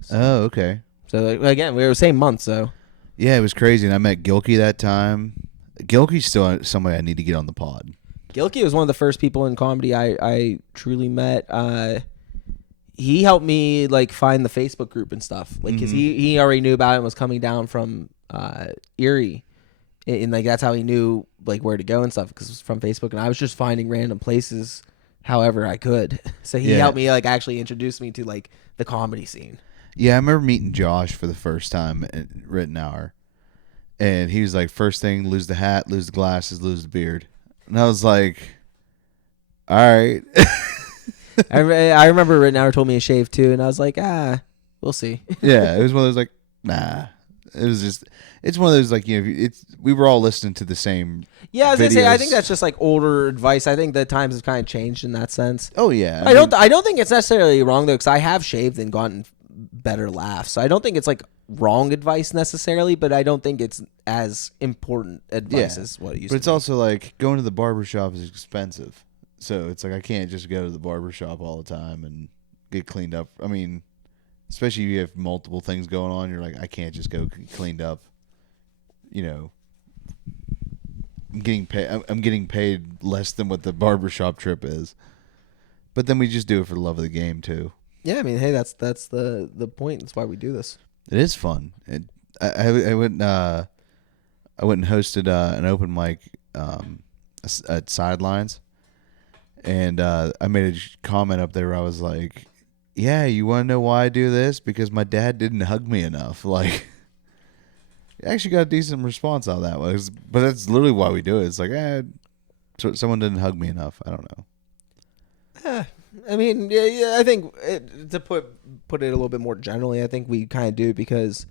So. Oh, okay. So again, we were the same month, so. Yeah, it was crazy, and I met Gilkey that time. Gilkey's still somebody I need to get on the pod. Gilkey was one of the first people in comedy I truly met. He helped me like find the Facebook group and stuff, like because he already knew about it and was coming down from Erie, and like that's how he knew like where to go and stuff because it was from Facebook, and I was just finding random places however I could. So he helped me like actually introduce me to like the comedy scene. Yeah, I remember meeting Josh for the first time at Written Hour, and he was like, first thing, lose the hat, lose the glasses, lose the beard. And I was like, all right. I remember Written Hour told me to shave too, and I was like, we'll see. Yeah, it was one of those like, nah. It was just, it's one of those like, you know, we were all listening to the same. Yeah, I was videos. gonna say, I think that's just like older advice. I think the times have kind of changed in that sense. Oh yeah, I don't think it's necessarily wrong though, because I have shaved and gotten better laughs. So I don't think it's like wrong advice necessarily, but I don't think it's as important advice as what it used to be. But it's also like going to the barbershop is expensive. So it's like I can't just go to the barbershop all the time and get cleaned up. I mean, especially if you have multiple things going on, you're like, I can't just go cleaned up. You know, I'm getting paid less than what the barbershop trip is. But then we just do it for the love of the game too. Yeah, I mean, hey, that's the point. That's why we do this. It is fun. I went and hosted an open mic at Sidelines, and I made a comment up there where I was like, "Yeah, you want to know why I do this? Because my dad didn't hug me enough." Like, I actually got a decent response out of that one. But that's literally why we do it. It's like, so someone didn't hug me enough. I don't know. I mean, yeah, I think to put it a little bit more generally, I think we kind of do it because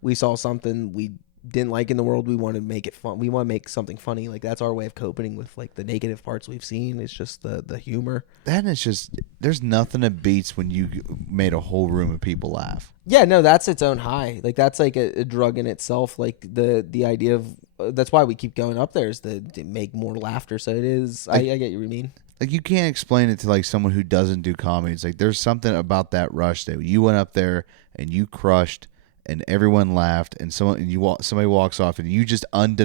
we saw something we didn't like in the world. We want to make it fun. We want to make something funny. Like that's our way of coping with like the negative parts we've seen. It's just the humor. And it's just there's nothing that beats when you made a whole room of people laugh. Yeah, no, that's its own high. Like that's like a drug in itself. Like the idea of that's why we keep going up there is to make more laughter. So it is. I get what you mean. Like you can't explain it to like someone who doesn't do comedy. It's like there's something about that rush that you went up there and you crushed and everyone laughed and somebody walks off and you just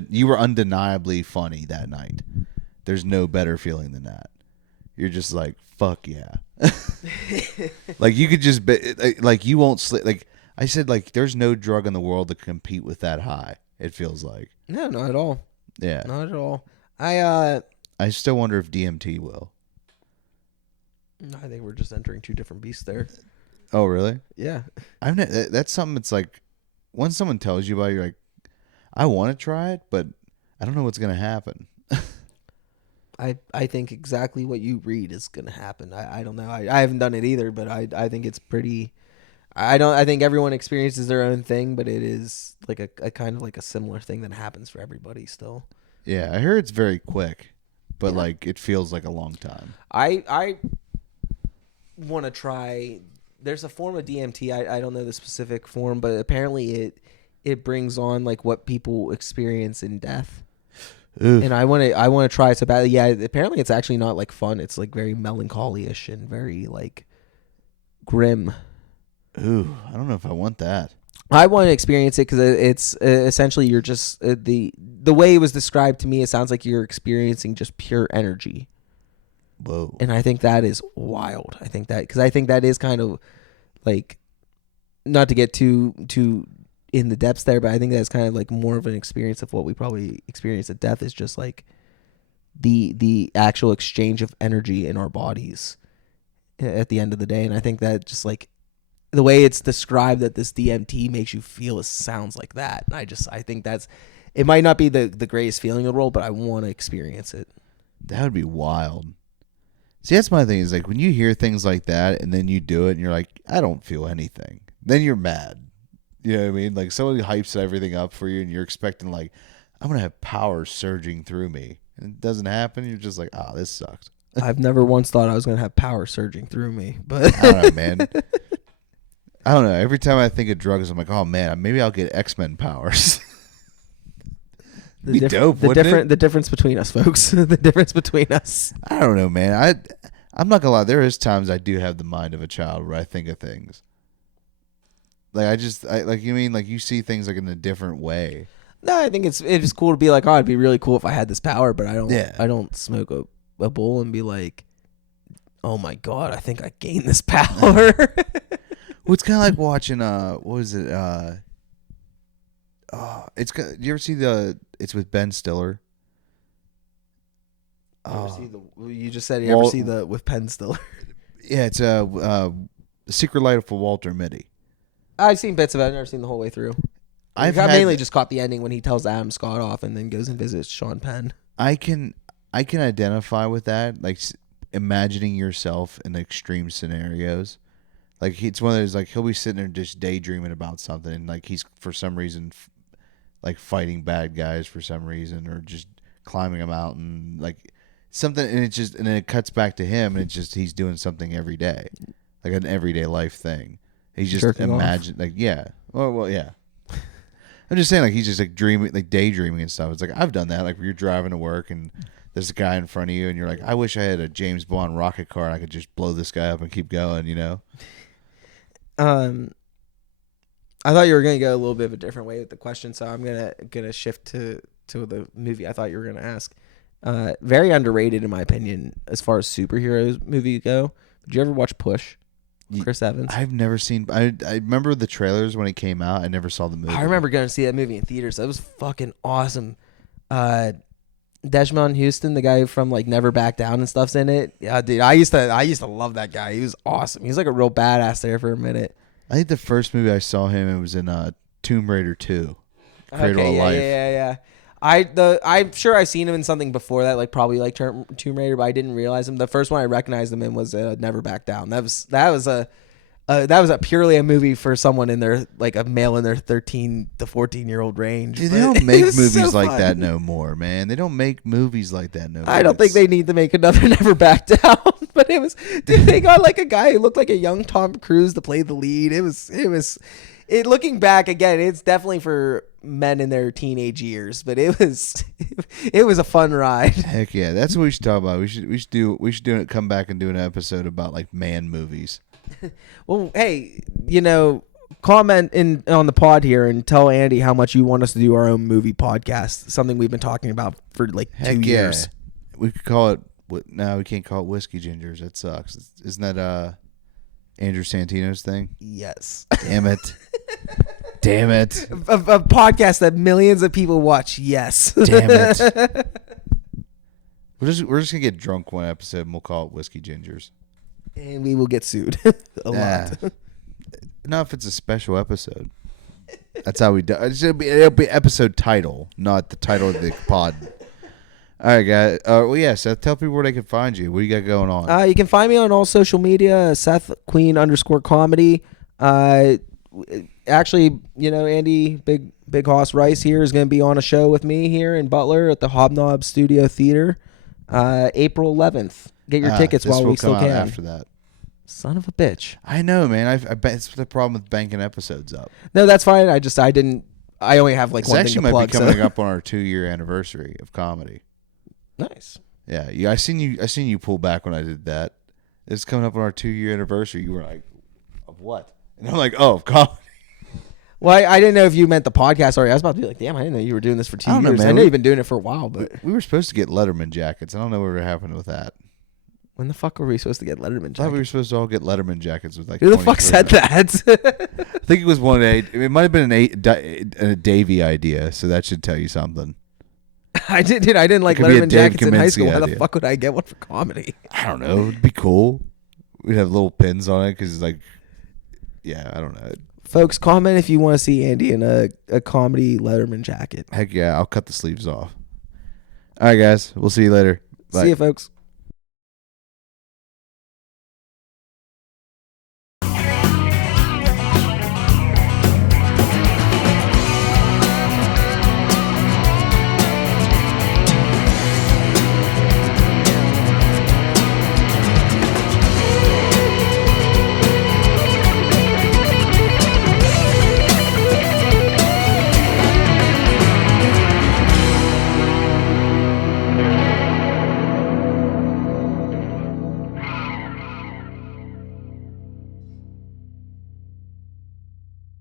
you were undeniably funny that night. There's no better feeling than that. You're just like fuck yeah. Like you could just be, like you won't sleep. Like I said, like there's no drug in the world that can compete with that high. It feels like no, not at all. Yeah, not at all. I still wonder if DMT will. I think we're just entering two different beasts there. Oh, really? Yeah. That's something that's like, once someone tells you about it, you're like, I want to try it, but I don't know what's going to happen. I think exactly what you read is going to happen. I don't know. I haven't done it either, but I think it's pretty... I think everyone experiences their own thing, but it is like a kind of like a similar thing that happens for everybody still. Yeah, I hear it's very quick, but Yeah. like it feels like a long time. I want to try. There's a form of DMT. I don't know the specific form, but apparently it brings on like what people experience in death. Oof. And I want to try it so badly. Yeah, apparently it's actually not like fun. It's like very melancholy-ish and very like grim. Ooh, I don't know if I want that. I want to experience it because it's essentially you're just the way it was described to me. It sounds like you're experiencing just pure energy. Whoa. And I think that is wild. I think that is kind of like, not to get too in the depths there, but I think that's kind of like more of an experience of what we probably experience at death is just like the actual exchange of energy in our bodies at the end of the day. And I think that just like the way it's described that this DMT makes you feel, it sounds like that. And I think it might not be the greatest feeling in the world, but I want to experience it. That would be wild. See, that's my thing is like when you hear things like that and then you do it and you're like, I don't feel anything. Then you're mad. You know what I mean? Like somebody hypes everything up for you and you're expecting like, I'm going to have power surging through me. And it doesn't happen. You're just like, oh, this sucks. I've never once thought I was going to have power surging through me, but I don't know, man. I don't know. Every time I think of drugs, I'm like, oh man, maybe I'll get X-Men powers. The difference between us, folks. The difference between us. I don't know, man. I'm not gonna lie. There is times I do have the mind of a child where I think of things. Like like you mean like you see things like in a different way. No, I think it's cool to be like, oh, it'd be really cool if I had this power, but I don't. Yeah. I don't smoke a bowl and be like, oh my god, I think I gained this power. Well, it's kind of like watching what is it? You ever see it's with Ben Stiller? You just said you ever see the with Penn Stiller? Yeah, it's The Secret Life of Walter Mitty. I've seen bits of it. I've never seen the whole way through. I mainly just caught the ending when he tells Adam Scott off and then goes and visits Sean Penn. I can identify with that, like imagining yourself in extreme scenarios. Like it's one of those like he'll be sitting there just daydreaming about something, and like he's for some reason like fighting bad guys for some reason, or just climbing a mountain, like something, and then it cuts back to him, and it's just he's doing something every day, like an everyday life thing. He's just like yeah, well yeah. I'm just saying like he's just like dreaming, like daydreaming and stuff. It's like I've done that, like where you're driving to work and there's a guy in front of you, and you're like, I wish I had a James Bond rocket car and I could just blow this guy up and keep going, you know. I thought you were gonna go a little bit of a different way with the question, so I'm gonna shift to the movie I thought you were gonna ask. Very underrated in my opinion as far as superheroes movies go. Did you ever watch Push? Chris Evans. I've never seen. I remember the trailers when it came out. I never saw the movie. I remember going to see that movie in theaters. That was fucking awesome. Desmond Houston, the guy from like Never Back Down and stuff's in it. Yeah, dude, I used to love that guy. He was awesome. He was like a real badass there for a minute. I think the first movie I saw him, it was in Tomb Raider 2, Cradle of Life. Yeah. I'm sure I've seen him in something before that, like probably like Tomb Raider, but I didn't realize him. The first one I recognized him in was Never Back Down. That was purely a movie for someone in their like a male in their 13 to 14-year-old range. Dude, they don't make movies like that no more, man. They don't make movies like that no more. I don't think they need to make another Never Back Down. But it was, dude, they got like a guy who looked like a young Tom Cruise to play the lead. It looking back again, it's definitely for men in their teenage years, but it was a fun ride. Heck yeah, that's what we should talk about. We should come back and do an episode about like man movies. Well, hey, comment on the pod here and tell Andy how much you want us to do our own movie podcast. Something we've been talking about for like 2 years. We could call it. No, we can't call it Whiskey Gingers. That sucks. Isn't that Andrew Santino's thing? Yes. Damn it. Damn it. A podcast that millions of people watch. Yes. Damn it. We're just gonna get drunk one episode and we'll call it Whiskey Gingers. And we will get sued a lot. Not if it's a special episode. That's how we do. It'll be episode title, not the title of the pod. All right, guys. Well, yeah, Seth, tell people where they can find you. What do you got going on? You can find me on all social media, Seth Queen _comedy. Actually, Andy, Big Hoss Rice here is going to be on a show with me here in Butler at the Hobnob Studio Theater, April 11th. Get your tickets while we still can. After that. Son of a bitch. I know, man. I bet it's the problem with banking episodes up. No, that's fine. I only have like It's one actually thing to plug. Might be coming up on our 2-year anniversary of comedy. Nice. Yeah, I seen you pull back when I did that. It's coming up on our 2-year anniversary. You were like, of what? And I'm like, oh, of comedy. Well, I didn't know if you meant the podcast already. I was about to be like, damn, I didn't know you were doing this for 2 years. Man. I know you've been doing it for a while, but we were supposed to get Letterman jackets. I don't know what happened with that. when the fuck were we supposed to get Letterman jackets? I thought we were supposed to all get Letterman jackets with like. Who the fuck said that? I think it was it might have been a Davey idea, so that should tell you something. I didn't like It could be a Letterman Dave jackets in high school. Kaminsky Why the idea. fuck would I get one for comedy? I don't know. It'd be cool. We'd have little pins on it because it's like, yeah, I don't know. Folks, comment if you want to see Andy in a comedy Letterman jacket. Heck yeah, I'll cut the sleeves off. All right, guys. We'll see you later. Bye. See you, folks.